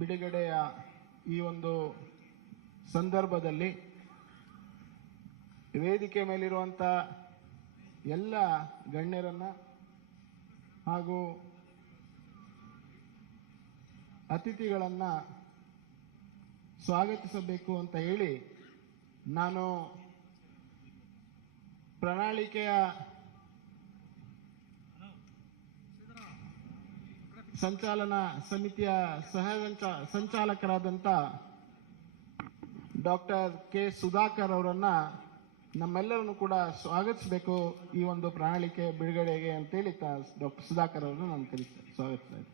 ಬಿಡುಗಡೆಯ ಈ ಒಂದು ಸಂದರ್ಭದಲ್ಲಿ ವೇದಿಕೆ ಮೇಲಿರುವಂಥ ಎಲ್ಲ ಗಣ್ಯರನ್ನ ಹಾಗೂ ಅತಿಥಿಗಳನ್ನ ಸ್ವಾಗತಿಸಬೇಕು ಅಂತ ಹೇಳಿ ನಾನು ಪ್ರಣಾಳಿಕೆಯ ಸಂಚಾಲನಾ ಸಮಿತಿಯ ಸಂಚಾಲಕರಾದಂಥ ಡಾಕ್ಟರ್ ಕೆ ಸುಧಾಕರ್ ಅವರನ್ನ ನಮ್ಮೆಲ್ಲರನ್ನು ಕೂಡ ಸ್ವಾಗತಿಸಬೇಕು ಈ ಒಂದು ಪ್ರಣಾಳಿಕೆ ಬಿಡುಗಡೆಗೆ ಅಂತೇಳಿ ಡಾಕ್ಟರ್ ಸುಧಾಕರ್ ಅವರನ್ನು ನಾನು ಸ್ವಾಗತಿಸ್ತಾ ಇದ್ದೀನಿ.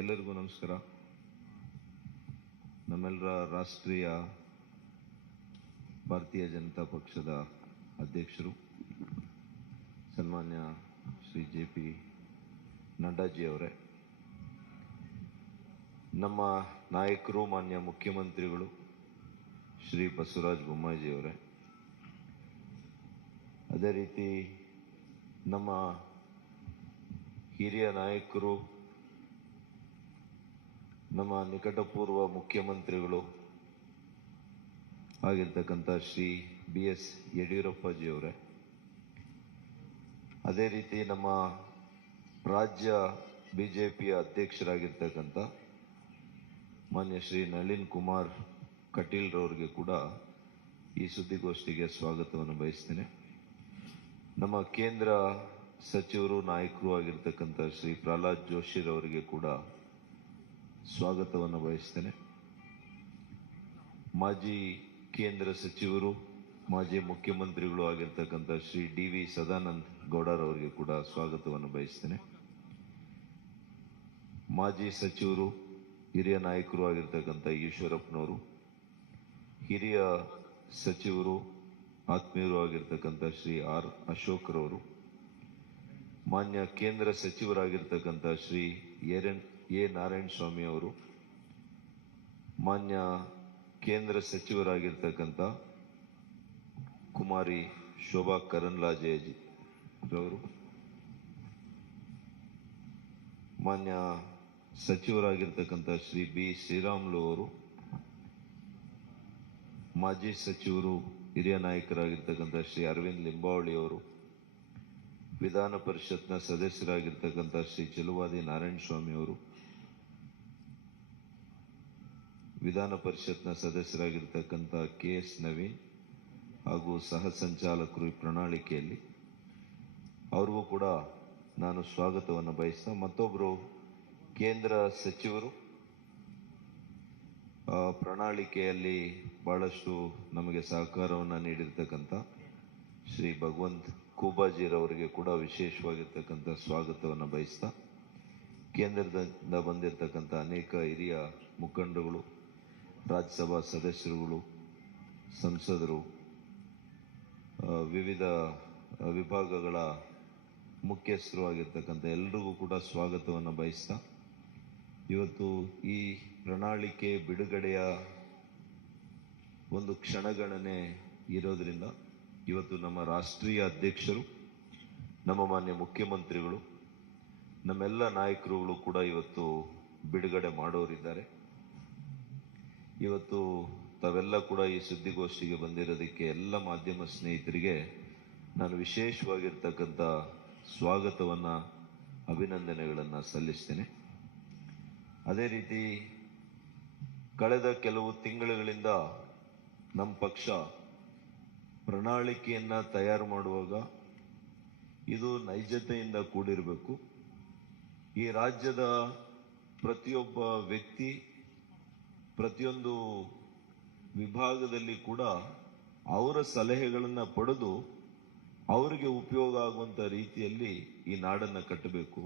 ಎಲ್ಲರಿಗೂ ನಮಸ್ಕಾರ. ನಮ್ಮೆಲ್ಲರ ರಾಷ್ಟ್ರೀಯ ಭಾರತೀಯ ಜನತಾ ಪಕ್ಷದ ಅಧ್ಯಕ್ಷರು ಸನ್ಮಾನ್ಯ ಶ್ರೀ JP ನಡ್ಡಾಜಿ ಅವರೇ, ನಮ್ಮ ನಾಯಕರು ಮಾನ್ಯ ಮುಖ್ಯಮಂತ್ರಿಗಳು ಶ್ರೀ ಬಸವರಾಜ ಬೊಮ್ಮಾಯಿ ಅವರೇ, ಅದೇ ರೀತಿ ನಮ್ಮ ಹಿರಿಯ ನಾಯಕರು, ನಮ್ಮ ನಿಕಟಪೂರ್ವ ಮುಖ್ಯಮಂತ್ರಿಗಳು ಆಗಿರ್ತಕ್ಕಂಥ ಶ್ರೀ BS ಯಡಿಯೂರಪ್ಪಾಜಿ ಅವರೇ, ಅದೇ ರೀತಿ ನಮ್ಮ ರಾಜ್ಯ BJPಯ ಅಧ್ಯಕ್ಷರಾಗಿರ್ತಕ್ಕಂಥ ಮಾನ್ಯ ಶ್ರೀ ನಳಿನ್ ಕುಮಾರ್ ಕಟೀಲ್ ರವರಿಗೆ ಕೂಡ ಈ ಸುದ್ದಿಗೋಷ್ಠಿಗೆ ಸ್ವಾಗತವನ್ನು ಬಯಸ್ತೇನೆ. ನಮ್ಮ ಕೇಂದ್ರ ಸಚಿವರು ನಾಯಕರು ಆಗಿರ್ತಕ್ಕಂಥ ಶ್ರೀ ಪ್ರಹ್ಲಾದ್ ಜೋಶಿರವರಿಗೆ ಕೂಡ ಸ್ವಾಗತವನ್ನು ಬಯಸ್ತೇನೆ. ಮಾಜಿ ಕೇಂದ್ರ ಸಚಿವರು, ಮಾಜಿ ಮುಖ್ಯಮಂತ್ರಿಗಳು ಆಗಿರ್ತಕ್ಕಂಥ ಶ್ರೀ DV ಸದಾನಂದ ಗೌಡರವರಿಗೆ ಕೂಡ ಸ್ವಾಗತವನ್ನು ಬಯಸ್ತೇನೆ. ಮಾಜಿ ಸಚಿವರು, ಹಿರಿಯ ನಾಯಕರು ಆಗಿರ್ತಕ್ಕಂಥ ಈಶ್ವರಪ್ಪನವರು, ಹಿರಿಯ ಸಚಿವರು, ಆತ್ಮೀಯರು ಆಗಿರ್ತಕ್ಕಂಥ ಶ್ರೀ R ಅಶೋಕ್ರವರು, ಮಾನ್ಯ ಕೇಂದ್ರ ಸಚಿವರಾಗಿರ್ತಕ್ಕಂಥ ಶ್ರೀ ಎ ನಾರಾಯಣ ಸ್ವಾಮಿ ಅವರು, ಮಾನ್ಯ ಕೇಂದ್ರ ಸಚಿವರಾಗಿರ್ತಕ್ಕಂಥ ಕುಮಾರಿ ಶೋಭಾ ಕರಂದ್ಲಾಜೆ ರವರು, ಮಾನ್ಯ ಸಚಿವರಾಗಿರ್ತಕ್ಕಂಥ ಶ್ರೀ B ಶ್ರೀರಾಮುಲು ಅವರು, ಮಾಜಿ ಸಚಿವರು, ಹಿರಿಯ ನಾಯಕರಾಗಿರ್ತಕ್ಕಂಥ ಶ್ರೀ ಅರವಿಂದ್ ಲಿಂಬಾವಳಿ ಅವರು, ವಿಧಾನ ಪರಿಷತ್ನ ಸದಸ್ಯರಾಗಿರ್ತಕ್ಕಂಥ ಶ್ರೀ ಚೆಲುವಾದಿ ನಾರಾಯಣ ಸ್ವಾಮಿ ಅವರು, ವಿಧಾನ ಪರಿಷತ್ನ ಸದಸ್ಯರಾಗಿರ್ತಕ್ಕಂಥ KS ನವೀನ್ ಹಾಗೂ ಸಹ ಸಂಚಾಲಕರು ಈ ಪ್ರಣಾಳಿಕೆಯಲ್ಲಿ, ಅವ್ರಿಗೂ ಕೂಡ ನಾನು ಸ್ವಾಗತವನ್ನು ಬಯಸ್ತಾ, ಮತ್ತೊಬ್ಬರು ಕೇಂದ್ರ ಸಚಿವರು ಪ್ರಣಾಳಿಕೆಯಲ್ಲಿ ಬಹಳಷ್ಟು ನಮಗೆ ಸಹಕಾರವನ್ನು ನೀಡಿರ್ತಕ್ಕಂಥ ಶ್ರೀ ಭಗವಂತ್ ಖೂಬಾಜಿರವರಿಗೆ ಕೂಡ ವಿಶೇಷವಾಗಿರ್ತಕ್ಕಂಥ ಸ್ವಾಗತವನ್ನು ಬಯಸ್ತಾ, ಕೇಂದ್ರದಿಂದ ಬಂದಿರತಕ್ಕಂಥ ಅನೇಕ ಹಿರಿಯ ಮುಖಂಡರುಗಳು, ರಾಜ್ಯಸಭಾ ಸದಸ್ಯರುಗಳು, ಸಂಸದರು, ವಿವಿಧ ವಿಭಾಗಗಳ ಮುಖ್ಯಸ್ಥರು ಆಗಿರ್ತಕ್ಕಂಥ ಎಲ್ರಿಗೂ ಕೂಡ ಸ್ವಾಗತವನ್ನು ಬಯಸ್ತಾ, ಇವತ್ತು ಈ ಪ್ರಣಾಳಿಕೆ ಬಿಡುಗಡೆಯ ಒಂದು ಕ್ಷಣಗಣನೆ ಇರೋದ್ರಿಂದ ಇವತ್ತು ನಮ್ಮ ರಾಷ್ಟ್ರೀಯ ಅಧ್ಯಕ್ಷರು, ನಮ್ಮ ಮಾನ್ಯ ಮುಖ್ಯಮಂತ್ರಿಗಳು, ನಮ್ಮೆಲ್ಲ ನಾಯಕರುಗಳು ಕೂಡ ಇವತ್ತು ಬಿಡುಗಡೆ ಮಾಡೋರಿದ್ದಾರೆ. ಇವತ್ತು ತಾವೆಲ್ಲ ಕೂಡ ಈ ಸುದ್ದಿಗೋಷ್ಠಿಗೆ ಬಂದಿರೋದಕ್ಕೆ ಎಲ್ಲ ಮಾಧ್ಯಮ ಸ್ನೇಹಿತರಿಗೆ ನಾನು ವಿಶೇಷವಾಗಿರ್ತಕ್ಕಂಥ ಸ್ವಾಗತವನ್ನು, ಅಭಿನಂದನೆಗಳನ್ನು ಸಲ್ಲಿಸ್ತೇನೆ. ಅದೇ ರೀತಿ ಕಳೆದ ಕೆಲವು ತಿಂಗಳುಗಳಿಂದ ನಮ್ಮ ಪಕ್ಷ ಪ್ರಣಾಳಿಕೆಯನ್ನು ತಯಾರು ಮಾಡುವಾಗ ಇದು ನೈಜತೆಯಿಂದ ಕೂಡಿರಬೇಕು. ಈ ರಾಜ್ಯದ ಪ್ರತಿಯೊಬ್ಬ ವ್ಯಕ್ತಿ, ಪ್ರತಿಯೊಂದು ವಿಭಾಗದಲ್ಲಿ ಕೂಡ ಅವರ ಸಲಹೆಗಳನ್ನು ಪಡೆದು ಅವರಿಗೆ ಉಪಯೋಗ ಆಗುವಂಥ ರೀತಿಯಲ್ಲಿ ಈ ನಾಡನ್ನು ಕಟ್ಟಬೇಕು.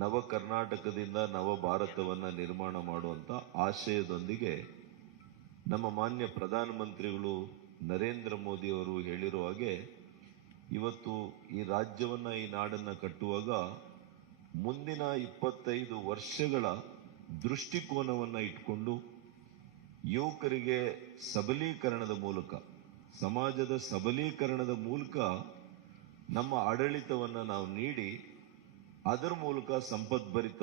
ನವ ಕರ್ನಾಟಕದಿಂದ ನವ ಭಾರತವನ್ನು ನಿರ್ಮಾಣ ಮಾಡುವಂಥ ಆಶಯದೊಂದಿಗೆ ನಮ್ಮ ಮಾನ್ಯ ಪ್ರಧಾನಮಂತ್ರಿಗಳು ನರೇಂದ್ರ ಮೋದಿ ಅವರು ಹೇಳಿರೋ ಹಾಗೆ ಇವತ್ತು ಈ ರಾಜ್ಯವನ್ನು, ಈ ನಾಡನ್ನು ಕಟ್ಟುವಾಗ ಮುಂದಿನ 25 ವರ್ಷಗಳ ದೃಷ್ಟಿಕೋನವನ್ನು ಇಟ್ಕೊಂಡು ಯುವಕರಿಗೆ ಸಬಲೀಕರಣದ ಮೂಲಕ, ಸಮಾಜದ ಸಬಲೀಕರಣದ ಮೂಲಕ ನಮ್ಮ ಆಡಳಿತವನ್ನು ನಾವು ನೀಡಿ ಅದರ ಮೂಲಕ ಸಂಪದ್ಭರಿತ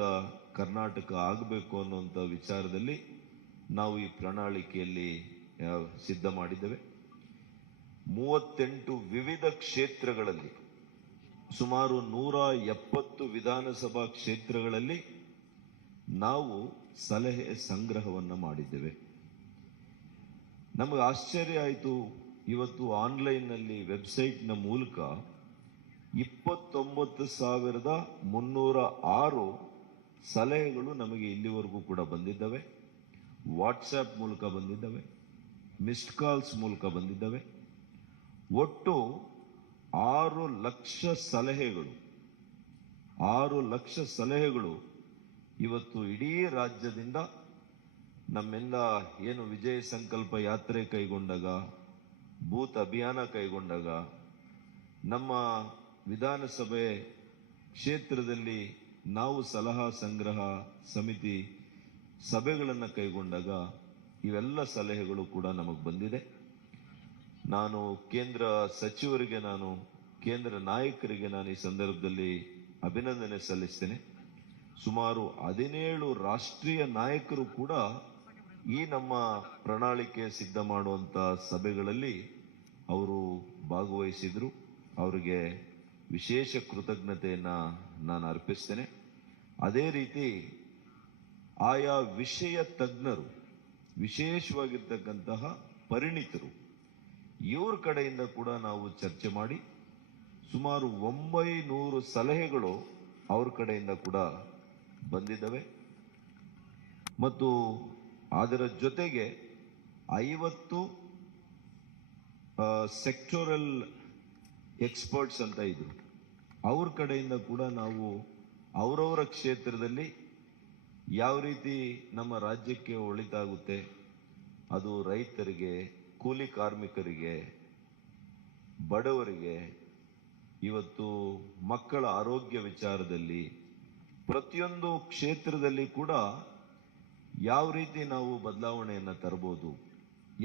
ಕರ್ನಾಟಕ ಆಗಬೇಕು ಅನ್ನುವಂಥ ವಿಚಾರದಲ್ಲಿ ನಾವು ಈ ಪ್ರಣಾಳಿಕೆಯಲ್ಲಿ ಸಿದ್ಧ ಮಾಡಿದ್ದೇವೆ. 38 ವಿವಿಧ ಕ್ಷೇತ್ರಗಳಲ್ಲಿ ಸುಮಾರು 170 ವಿಧಾನಸಭಾ ಕ್ಷೇತ್ರಗಳಲ್ಲಿ ನಾವು ಸಲಹೆ ಸಂಗ್ರಹವನ್ನು ಮಾಡಿದ್ದೇವೆ. ನಮಗೆ ಆಶ್ಚರ್ಯ ಆಯಿತು. ಇವತ್ತು ಆನ್ಲೈನ್ನಲ್ಲಿ ವೆಬ್ಸೈಟ್ನ ಮೂಲಕ 29,306 ಸಲಹೆಗಳು ನಮಗೆ ಇಲ್ಲಿವರೆಗೂ ಕೂಡ ಬಂದಿದ್ದಾವೆ. ವಾಟ್ಸ್ಆ್ಯಪ್ ಮೂಲಕ ಬಂದಿದ್ದಾವೆ, ಮಿಸ್ಡ್ ಕಾಲ್ಸ್ ಮೂಲಕ ಬಂದಿದ್ದಾವೆ. ಒಟ್ಟು 6 ಲಕ್ಷ ಸಲಹೆಗಳು ಇವತ್ತು ಇಡೀ ರಾಜ್ಯದಿಂದ ನಮ್ಮೆಲ್ಲ ಏನು ವಿಜಯ ಸಂಕಲ್ಪ ಯಾತ್ರೆ ಕೈಗೊಂಡಾಗ, ಬೂತ್ ಅಭಿಯಾನ ಕೈಗೊಂಡಾಗ, ನಮ್ಮ ವಿಧಾನಸಭೆ ಕ್ಷೇತ್ರದಲ್ಲಿ ನಾವು ಸಲಹಾ ಸಂಗ್ರಹ ಸಮಿತಿ ಸಭೆಗಳನ್ನು ಕೈಗೊಂಡಾಗ ಇವೆಲ್ಲ ಸಲಹೆಗಳು ಕೂಡ ನಮಗೆ ಬಂದಿದೆ. ನಾನು ಕೇಂದ್ರ ಸಚಿವರಿಗೆ, ಕೇಂದ್ರ ನಾಯಕರಿಗೆ ಈ ಸಂದರ್ಭದಲ್ಲಿ ಅಭಿನಂದನೆ ಸಲ್ಲಿಸ್ತೇನೆ. ಸುಮಾರು 17 ರಾಷ್ಟ್ರೀಯ ನಾಯಕರು ಕೂಡ ಈ ನಮ್ಮ ಪ್ರಣಾಳಿಕೆ ಸಿದ್ಧ ಮಾಡುವಂತ ಸಭೆಗಳಲ್ಲಿ ಅವರು ಭಾಗವಹಿಸಿದ್ರು. ಅವರಿಗೆ ವಿಶೇಷ ಕೃತಜ್ಞತೆಯನ್ನ ನಾನು ಅರ್ಪಿಸ್ತೇನೆ. ಅದೇ ರೀತಿ ಆಯಾ ವಿಷಯ ತಜ್ಞರು, ವಿಶೇಷವಾಗಿರ್ತಕ್ಕಂತಹ ಪರಿಣಿತರು, ಇವ್ರ ಕಡೆಯಿಂದ ಕೂಡ ನಾವು ಚರ್ಚೆ ಮಾಡಿ ಸುಮಾರು 900 ಸಲಹೆಗಳು ಅವ್ರ ಕಡೆಯಿಂದ ಕೂಡ ಬಂದಿದ್ದಾವೆ. ಮತ್ತು ಅದರ ಜೊತೆಗೆ 50 ಸೆಕ್ಟೋರಲ್ ಎಕ್ಸ್ಪರ್ಟ್ಸ್ ಅಂತ ಇದ್ರು. ಅವ್ರ ಕಡೆಯಿಂದ ಕೂಡ ನಾವು ಅವರವರ ಕ್ಷೇತ್ರದಲ್ಲಿ ಯಾವ ರೀತಿ ನಮ್ಮ ರಾಜ್ಯಕ್ಕೆ ಒಳಿತಾಗುತ್ತೆ, ಅದು ರೈತರಿಗೆ, ಕೂಲಿ ಕಾರ್ಮಿಕರಿಗೆ, ಬಡವರಿಗೆ, ಇವತ್ತು ಮಕ್ಕಳ ಆರೋಗ್ಯ ವಿಚಾರದಲ್ಲಿ, ಪ್ರತಿಯೊಂದು ಕ್ಷೇತ್ರದಲ್ಲಿ ಕೂಡ ಯಾವ ರೀತಿ ನಾವು ಬದಲಾವಣೆಯನ್ನು ತರಬಹುದು,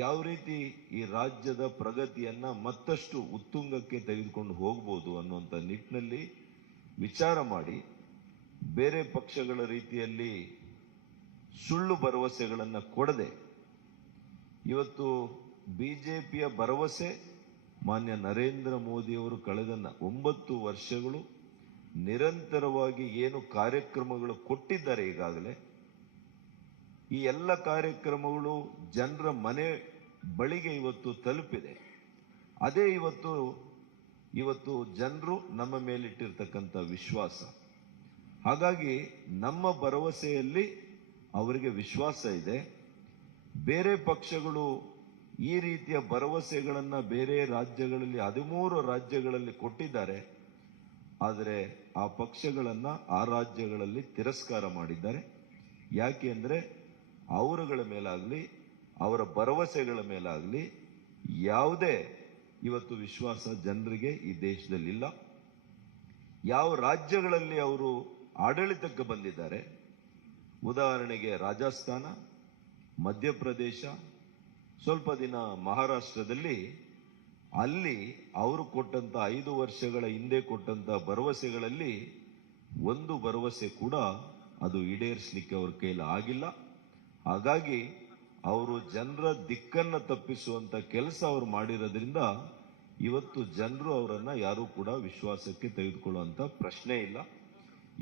ಯಾವ ರೀತಿ ಈ ರಾಜ್ಯದ ಪ್ರಗತಿಯನ್ನ ಮತ್ತಷ್ಟು ಉತ್ತುಂಗಕ್ಕೆ ತೆಗೆದುಕೊಂಡು ಹೋಗ್ಬೋದು ಅನ್ನುವಂಥ ನಿಟ್ಟಿನಲ್ಲಿ ವಿಚಾರ ಮಾಡಿ, ಬೇರೆ ಪಕ್ಷಗಳ ರೀತಿಯಲ್ಲಿ ಸುಳ್ಳು ಭರವಸೆಗಳನ್ನು ಕೊಡದೆ, ಇವತ್ತು ಬಿಜೆಪಿಯ ಭರವಸೆ ಮಾನ್ಯ ನರೇಂದ್ರ ಮೋದಿಯವರು ಕಳೆದ 9 ವರ್ಷಗಳು ನಿರಂತರವಾಗಿ ಏನು ಕಾರ್ಯಕ್ರಮಗಳು ಕೊಟ್ಟಿದ್ದಾರೆ, ಈಗಾಗಲೇ ಈ ಎಲ್ಲ ಕಾರ್ಯಕ್ರಮಗಳು ಜನರ ಮನೆ ಬಳಿಗೆ ಇವತ್ತು ತಲುಪಿದೆ. ಅದೇ ಇವತ್ತು ಜನರು ನಮ್ಮ ಮೇಲಿಟ್ಟಿರ್ತಕ್ಕಂಥ ವಿಶ್ವಾಸ. ಹಾಗಾಗಿ ನಮ್ಮ ಭರವಸೆಯಲ್ಲಿ ಅವರಿಗೆ ವಿಶ್ವಾಸ ಇದೆ. ಬೇರೆ ಪಕ್ಷಗಳು ಈ ರೀತಿಯ ಭರವಸೆಗಳನ್ನ ಬೇರೆ ರಾಜ್ಯಗಳಲ್ಲಿ 13 ರಾಜ್ಯಗಳಲ್ಲಿ ಕೊಟ್ಟಿದ್ದಾರೆ. ಆದರೆ ಆ ಪಕ್ಷಗಳನ್ನ ಆ ರಾಜ್ಯಗಳಲ್ಲಿ ತಿರಸ್ಕಾರ ಮಾಡಿದ್ದಾರೆ. ಯಾಕೆ ಅಂದ್ರೆ ಅವರುಗಳ ಮೇಲಾಗ್ಲಿ, ಅವರ ಭರವಸೆಗಳ ಮೇಲಾಗ್ಲಿ ಯಾವುದೇ ಇವತ್ತು ವಿಶ್ವಾಸ ಜನರಿಗೆ ಈ ದೇಶದಲ್ಲಿಲ್ಲ. ಯಾವ ರಾಜ್ಯಗಳಲ್ಲಿ ಅವರು ಆಡಳಿತಕ್ಕೆ ಬಂದಿದ್ದಾರೆ, ಉದಾಹರಣೆಗೆ ರಾಜಸ್ಥಾನ, ಮಧ್ಯಪ್ರದೇಶ, ಸ್ವಲ್ಪ ದಿನ ಮಹಾರಾಷ್ಟ್ರದಲ್ಲಿ, ಅಲ್ಲಿ ಅವರು ಕೊಟ್ಟಂತ 5 ವರ್ಷಗಳ ಹಿಂದೆ ಕೊಟ್ಟಂತ ಭರವಸೆಗಳಲ್ಲಿ ಒಂದು ಭರವಸೆ ಕೂಡ ಅದು ಈಡೇರಿಸಲಿಕ್ಕೆ ಅವ್ರ ಕೈಲಿ ಆಗಿಲ್ಲ. ಹಾಗಾಗಿ ಅವರು ಜನರ ದಿಕ್ಕನ್ನ ತಪ್ಪಿಸುವಂತ ಕೆಲಸ ಅವರು ಮಾಡಿರೋದ್ರಿಂದ ಇವತ್ತು ಜನರು ಅವರನ್ನ ಯಾರು ಕೂಡ ವಿಶ್ವಾಸಕ್ಕೆ ತೆಗೆದುಕೊಳ್ಳುವಂತ ಪ್ರಶ್ನೆ ಇಲ್ಲ.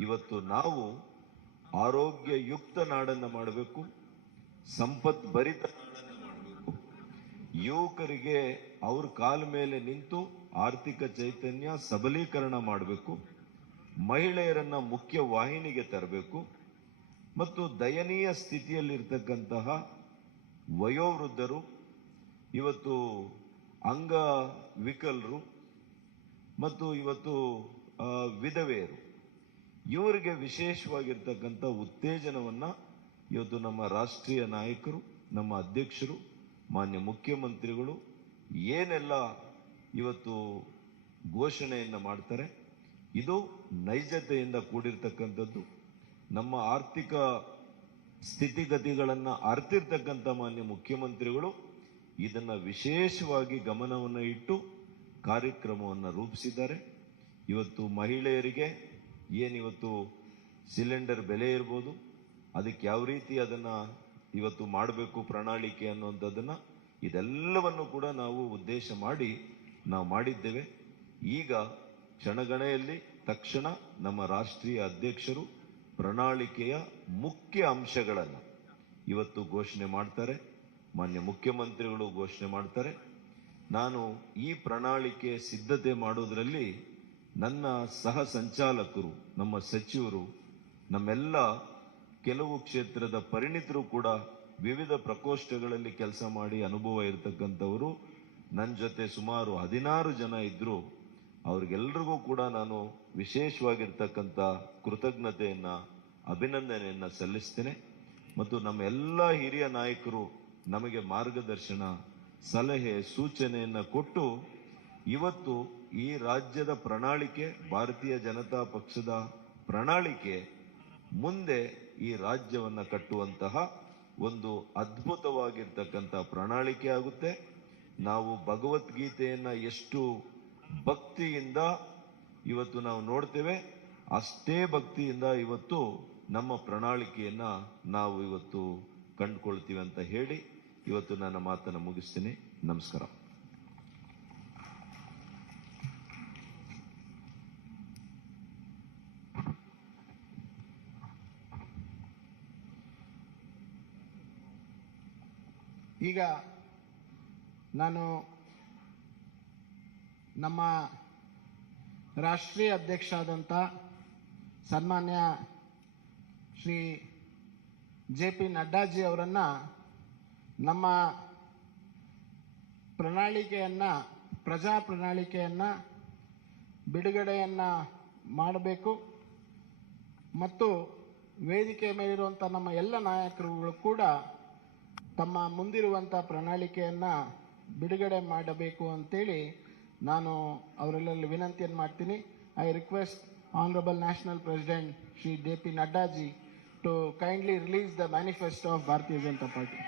ಇವತ್ತು ನಾವು ಆರೋಗ್ಯಯುಕ್ತ ನಾಡನ್ನ ಮಾಡಬೇಕು, ಸಂಪದ್ಭರಿತ ನಾಡನ್ನ ಮಾಡಬೇಕು, ಯುವಕರಿಗೆ ಅವ್ರ ಕಾಲ ಮೇಲೆ ನಿಂತು ಆರ್ಥಿಕ ಚೈತನ್ಯ ಸಬಲೀಕರಣ ಮಾಡಬೇಕು, ಮಹಿಳೆಯರನ್ನ ಮುಖ್ಯ ವಾಹಿನಿಗೆ ತರಬೇಕು, ಮತ್ತು ದಯನೀಯ ಸ್ಥಿತಿಯಲ್ಲಿರ್ತಕ್ಕಂತಹ ವಯೋವೃದ್ಧರು, ಇವತ್ತು ಅಂಗವಿಕಲರು ಮತ್ತು ಇವತ್ತು ವಿಧವೆಯರು, ಇವರಿಗೆ ವಿಶೇಷವಾಗಿರ್ತಕ್ಕಂಥ ಉತ್ತೇಜನವನ್ನ ಇವತ್ತು ನಮ್ಮ ರಾಷ್ಟ್ರೀಯ ನಾಯಕರು, ನಮ್ಮ ಅಧ್ಯಕ್ಷರು, ಮಾನ್ಯ ಮುಖ್ಯಮಂತ್ರಿಗಳು ಏನೆಲ್ಲ ಇವತ್ತು ಘೋಷಣೆಯನ್ನ ಮಾಡ್ತಾರೆ, ಇದು ನೈಜತೆಯಿಂದ ಕೂಡಿರ್ತಕ್ಕಂಥದ್ದು. ನಮ್ಮ ಆರ್ಥಿಕ ಸ್ಥಿತಿಗತಿಗಳನ್ನು ಅರ್ತಿರ್ತಕ್ಕಂಥ ಮಾನ್ಯ ಮುಖ್ಯಮಂತ್ರಿಗಳು ಇದನ್ನ ವಿಶೇಷವಾಗಿ ಗಮನವನ್ನು ಇಟ್ಟು ಕಾರ್ಯಕ್ರಮವನ್ನು ರೂಪಿಸಿದ್ದಾರೆ. ಇವತ್ತು ಮಹಿಳೆಯರಿಗೆ ಏನಿವತ್ತು ಸಿಲಿಂಡರ್ ಬೆಲೆ ಇರ್ಬೋದು, ಅದಕ್ಕೆ ಯಾವ ರೀತಿ ಅದನ್ನ ಇವತ್ತು ಮಾಡಬೇಕು ಪ್ರಣಾಳಿಕೆ ಅನ್ನುವಂಥದ್ದನ್ನ ಇದೆಲ್ಲವನ್ನು ಕೂಡ ನಾವು ಉದ್ದೇಶ ಮಾಡಿ ನಾವು ಮಾಡಿದ್ದೇವೆ. ಈಗ ಕ್ಷಣಗಣೆಯಲ್ಲಿ ತಕ್ಷಣ ನಮ್ಮ ರಾಷ್ಟ್ರೀಯ ಅಧ್ಯಕ್ಷರು ಪ್ರಣಾಳಿಕೆಯ ಮುಖ್ಯ ಅಂಶಗಳನ್ನು ಇವತ್ತು ಘೋಷಣೆ ಮಾಡ್ತಾರೆ, ಮಾನ್ಯ ಮುಖ್ಯಮಂತ್ರಿಗಳು ಘೋಷಣೆ ಮಾಡ್ತಾರೆ. ನಾನು ಈ ಪ್ರಣಾಳಿಕೆ ಸಿದ್ಧತೆ ಮಾಡೋದ್ರಲ್ಲಿ ನನ್ನ ಸಹ ಸಂಚಾಲಕರು, ನಮ್ಮ ಸಚಿವರು, ನಮ್ಮೆಲ್ಲ ಕೆಲವು ಕ್ಷೇತ್ರದ ಪರಿಣಿತರು ಕೂಡ ವಿವಿಧ ಪ್ರಕೋಷ್ಠಗಳಲ್ಲಿ ಕೆಲಸ ಮಾಡಿ ಅನುಭವ ಇರತಕ್ಕಂಥವರು ನನ್ನ ಜೊತೆ ಸುಮಾರು 16 ಜನ ಇದ್ರು. ಅವ್ರಿಗೆಲ್ರಿಗೂ ಕೂಡ ನಾನು ವಿಶೇಷವಾಗಿರ್ತಕ್ಕಂಥ ಕೃತಜ್ಞತೆಯನ್ನ, ಅಭಿನಂದನೆಯನ್ನ ಸಲ್ಲಿಸ್ತೇನೆ. ಮತ್ತು ನಮ್ಮ ಎಲ್ಲ ಹಿರಿಯ ನಾಯಕರು ನಮಗೆ ಮಾರ್ಗದರ್ಶನ, ಸಲಹೆ, ಸೂಚನೆಯನ್ನ ಕೊಟ್ಟು ಇವತ್ತು ಈ ರಾಜ್ಯದ ಪ್ರಣಾಳಿಕೆ, ಭಾರತೀಯ ಜನತಾ ಪಕ್ಷದ ಪ್ರಣಾಳಿಕೆ ಮುಂದೆ ಈ ರಾಜ್ಯವನ್ನ ಕಟ್ಟುವಂತಹ ಒಂದು ಅದ್ಭುತವಾಗಿರ್ತಕ್ಕಂಥ ಪ್ರಣಾಳಿಕೆ ಆಗುತ್ತೆ. ನಾವು ಭಗವದ್ಗೀತೆಯನ್ನ ಎಷ್ಟು ಭಕ್ತಿಯಿಂದ ಇವತ್ತು ನಾವು ನೋಡ್ತೇವೆ, ಅಷ್ಟೇ ಭಕ್ತಿಯಿಂದ ಇವತ್ತು ನಮ್ಮ ಪ್ರಣಾಳಿಕೆಯನ್ನ ನಾವು ಇವತ್ತು ಕಂಡುಕೊಳ್ತೀವಿ ಅಂತ ಹೇಳಿ ಇವತ್ತು ನನ್ನ ಮಾತನ್ನು ಮುಗಿಸ್ತೀನಿ. ನಮಸ್ಕಾರ. ಈಗ ನಾನು ನಮ್ಮ ರಾಷ್ಟ್ರೀಯ ಅಧ್ಯಕ್ಷ ಆದಂಥ ಸನ್ಮಾನ್ಯ ಶ್ರೀ JP ನಡ್ಡಾಜಿ ಅವರನ್ನ ನಮ್ಮ ಪ್ರಜಾ ಪ್ರಣಾಳಿಕೆಯನ್ನ ಬಿಡುಗಡೆಯನ್ನ ಮಾಡಬೇಕು ಮತ್ತು ವೇದಿಕೆ ಮೇಲಿರುವಂಥ ನಮ್ಮ ಎಲ್ಲ ನಾಯಕರುಗಳು ಕೂಡ ತಮ್ಮ ಮುಂದಿರುವಂಥ ಪ್ರಣಾಳಿಕೆಯನ್ನ ಬಿಡುಗಡೆ ಮಾಡಬೇಕು ಅಂತೇಳಿ ನಾನು ಅವರೆಲ್ಲರಲ್ಲಿ ವಿನಂತಿಯನ್ನು ಮಾಡ್ತೀನಿ. I request honourable national president Shri JP ನಡ್ಡಾಜಿ to kindly release the manifesto of Bharatiya Janata Party.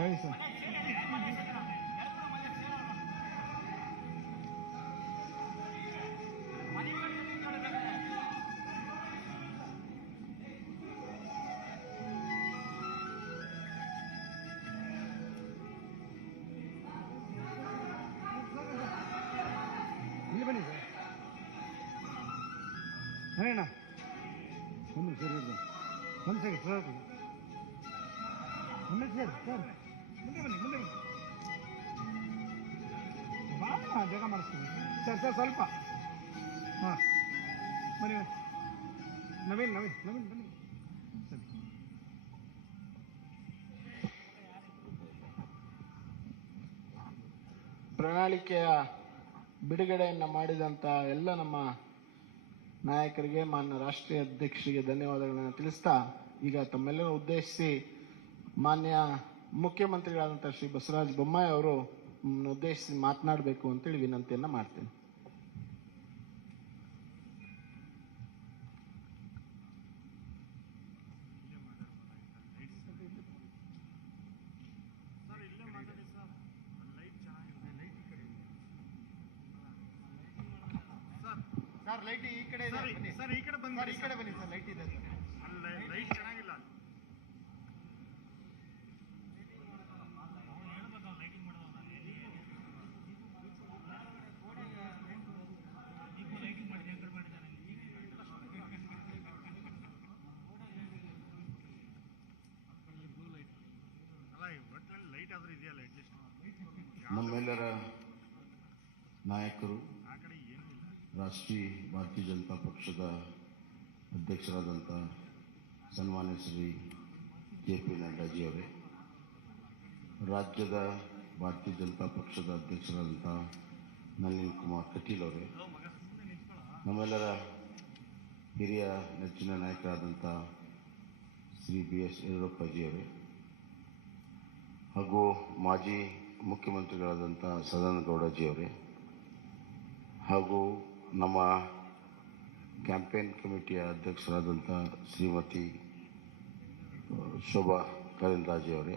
ಸರಿ ಸರ್. ಇಲ್ಲಿ ಬನ್ನಿ ಸರ್. ಅಣ್ಣ ಒಂದು ಸರಿ ಒಂದು ಸರಿ ಸರ್, ಮುಂದೆ ಸರ್ ಸರ್ ಮುಂದೆ ಬನ್ನಿ ಜಾಗ ಮಾಡಿಸ್ತೀನಿ ಸರ್. ಸರ್ ಸ್ವಲ್ಪ ಹಾಂ ಬನ್ನಿ ನವೀನ್ ಬನ್ನಿ ಸರಿ. ಪ್ರಣಾಳಿಕೆಯ ಬಿಡುಗಡೆಯನ್ನು ಮಾಡಿದಂಥ ಎಲ್ಲ ನಮ್ಮ ನಾಯಕರಿಗೆ, ಮಾನ್ಯ ರಾಷ್ಟ್ರೀಯ ಅಧ್ಯಕ್ಷರಿಗೆ ಧನ್ಯವಾದಗಳನ್ನು ತಿಳಿಸ್ತಾ, ಈಗ ತಮ್ಮೆಲ್ಲರೂ ಉದ್ದೇಶಿಸಿ ಮಾನ್ಯ ಮುಖ್ಯಮಂತ್ರಿಗಳಾದಂಥ ಶ್ರೀ ಬಸವರಾಜ ಬೊಮ್ಮಾಯಿ ಅವರು ಉದ್ದೇಶಿಸಿ ಮಾತನಾಡಬೇಕು ಅಂತೇಳಿ ವಿನಂತಿಯನ್ನ ಮಾಡ್ತೇನೆ. ಸರ್ ಲೈಟ್ ಈ ಕಡೆ ಇದೆ ಬನ್ನಿ ಸರ್, ಈ ಕಡೆ ಬನ್ನಿ, ಈ ಕಡೆ ಬನ್ನಿ ಸರ್, ಲೈಟ್ ಇದೆ ಸರ್, ಅಲ್ಲಿ ಲೈಟ್ ಚೆನ್ನಾಗಿಲ್ಲ. ನಮ್ಮೆಲ್ಲರ ನಾಯಕರು, ರಾಷ್ಟ್ರೀಯ ಭಾರತೀಯ ಜನತಾ ಪಕ್ಷದ ಅಧ್ಯಕ್ಷರಾದಂಥ ಸನ್ಮಾನ್ಯ ಶ್ರೀ JP ನಡ್ಡಾಜಿಯವರೇ, ರಾಜ್ಯದ ಭಾರತೀಯ ಜನತಾ ಪಕ್ಷದ ಅಧ್ಯಕ್ಷರಾದಂಥ ನಳಿನ್ ಕುಮಾರ್ ಕಟೀಲ್ ಅವರೇ, ನಮ್ಮೆಲ್ಲರ ಹಿರಿಯ ನೆಚ್ಚಿನ ನಾಯಕರಾದಂಥ ಶ್ರೀ BS ಯಡಿಯೂರಪ್ಪಜಿಯವರೇ ಹಾಗೂ ಮಾಜಿ ಮುಖ್ಯಮಂತ್ರಿಗಳಾದಂಥ ಸದಾನಗೌಡಜಿಯವರೇ ಹಾಗೂ ನಮ್ಮ ಕ್ಯಾಂಪೇನ್ ಕಮಿಟಿಯ ಅಧ್ಯಕ್ಷರಾದಂಥ ಶ್ರೀಮತಿ ಶೋಭಾ ಕರಂದ್ಲಾಜೆಯವರೇ,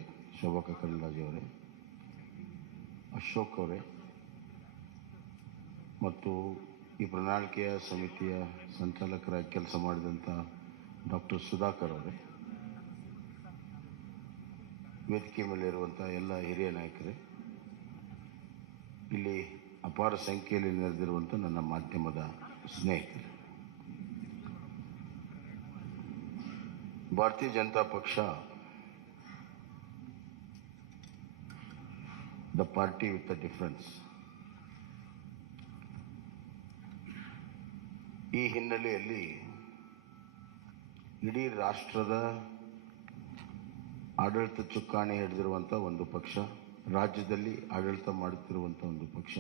ಅಶೋಕ್ ಅವರೇ ಮತ್ತು ಈ ಪ್ರಣಾಳಿಕೆಯ ಸಮಿತಿಯ ಸಂಚಾಲಕರಾಗಿ ಕೆಲಸ ಮಾಡಿದಂಥ ಡಾಕ್ಟರ್ ಸುಧಾಕರ್ ಅವರೇ, ವೇದಿಕೆ ಮೇಲೆ ಇರುವಂಥ ಎಲ್ಲ ಹಿರಿಯ ನಾಯಕರೇ, ಇಲ್ಲಿ ಅಪಾರ ಸಂಖ್ಯೆಯಲ್ಲಿ ನೆರೆದಿರುವಂಥ ನನ್ನ ಮಾಧ್ಯಮದ ಸ್ನೇಹಿತರು, ಭಾರತೀಯ ಜನತಾ ಪಕ್ಷ the party with the difference. ಈ ಹಿನ್ನೆಲೆಯಲ್ಲಿ ಇಡೀ ರಾಷ್ಟ್ರದ ಆಡಳಿತ ಚುಕ್ಕಾಣಿ ಹಿಡಿದಿರುವಂಥ ಒಂದು ಪಕ್ಷ, ರಾಜ್ಯದಲ್ಲಿ ಆಡಳಿತ ಮಾಡುತ್ತಿರುವಂಥ ಒಂದು ಪಕ್ಷ,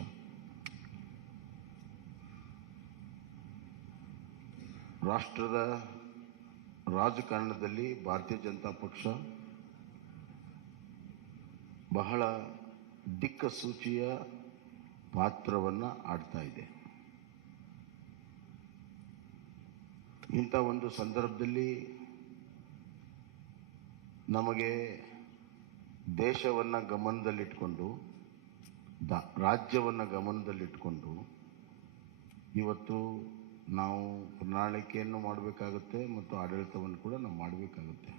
ರಾಷ್ಟ್ರದ ರಾಜಕಾರಣದಲ್ಲಿ ಭಾರತೀಯ ಜನತಾ ಪಕ್ಷ ಬಹಳ ದಿಕ್ಕಸೂಚಿಯ ಪಾತ್ರವನ್ನು ಆಡ್ತಾ ಇದೆ. ಇಂಥ ಒಂದು ಸಂದರ್ಭದಲ್ಲಿ ನಮಗೆ ದೇಶವನ್ನು ಗಮನದಲ್ಲಿಟ್ಕೊಂಡು, ರಾಜ್ಯವನ್ನು ಗಮನದಲ್ಲಿಟ್ಕೊಂಡು ಇವತ್ತು ನಾವು ಪ್ರಣಾಳಿಕೆಯನ್ನು ಮಾಡಬೇಕಾಗುತ್ತೆ ಮತ್ತು ಆಡಳಿತವನ್ನು ಕೂಡ ನಾವು ಮಾಡಬೇಕಾಗುತ್ತೆ.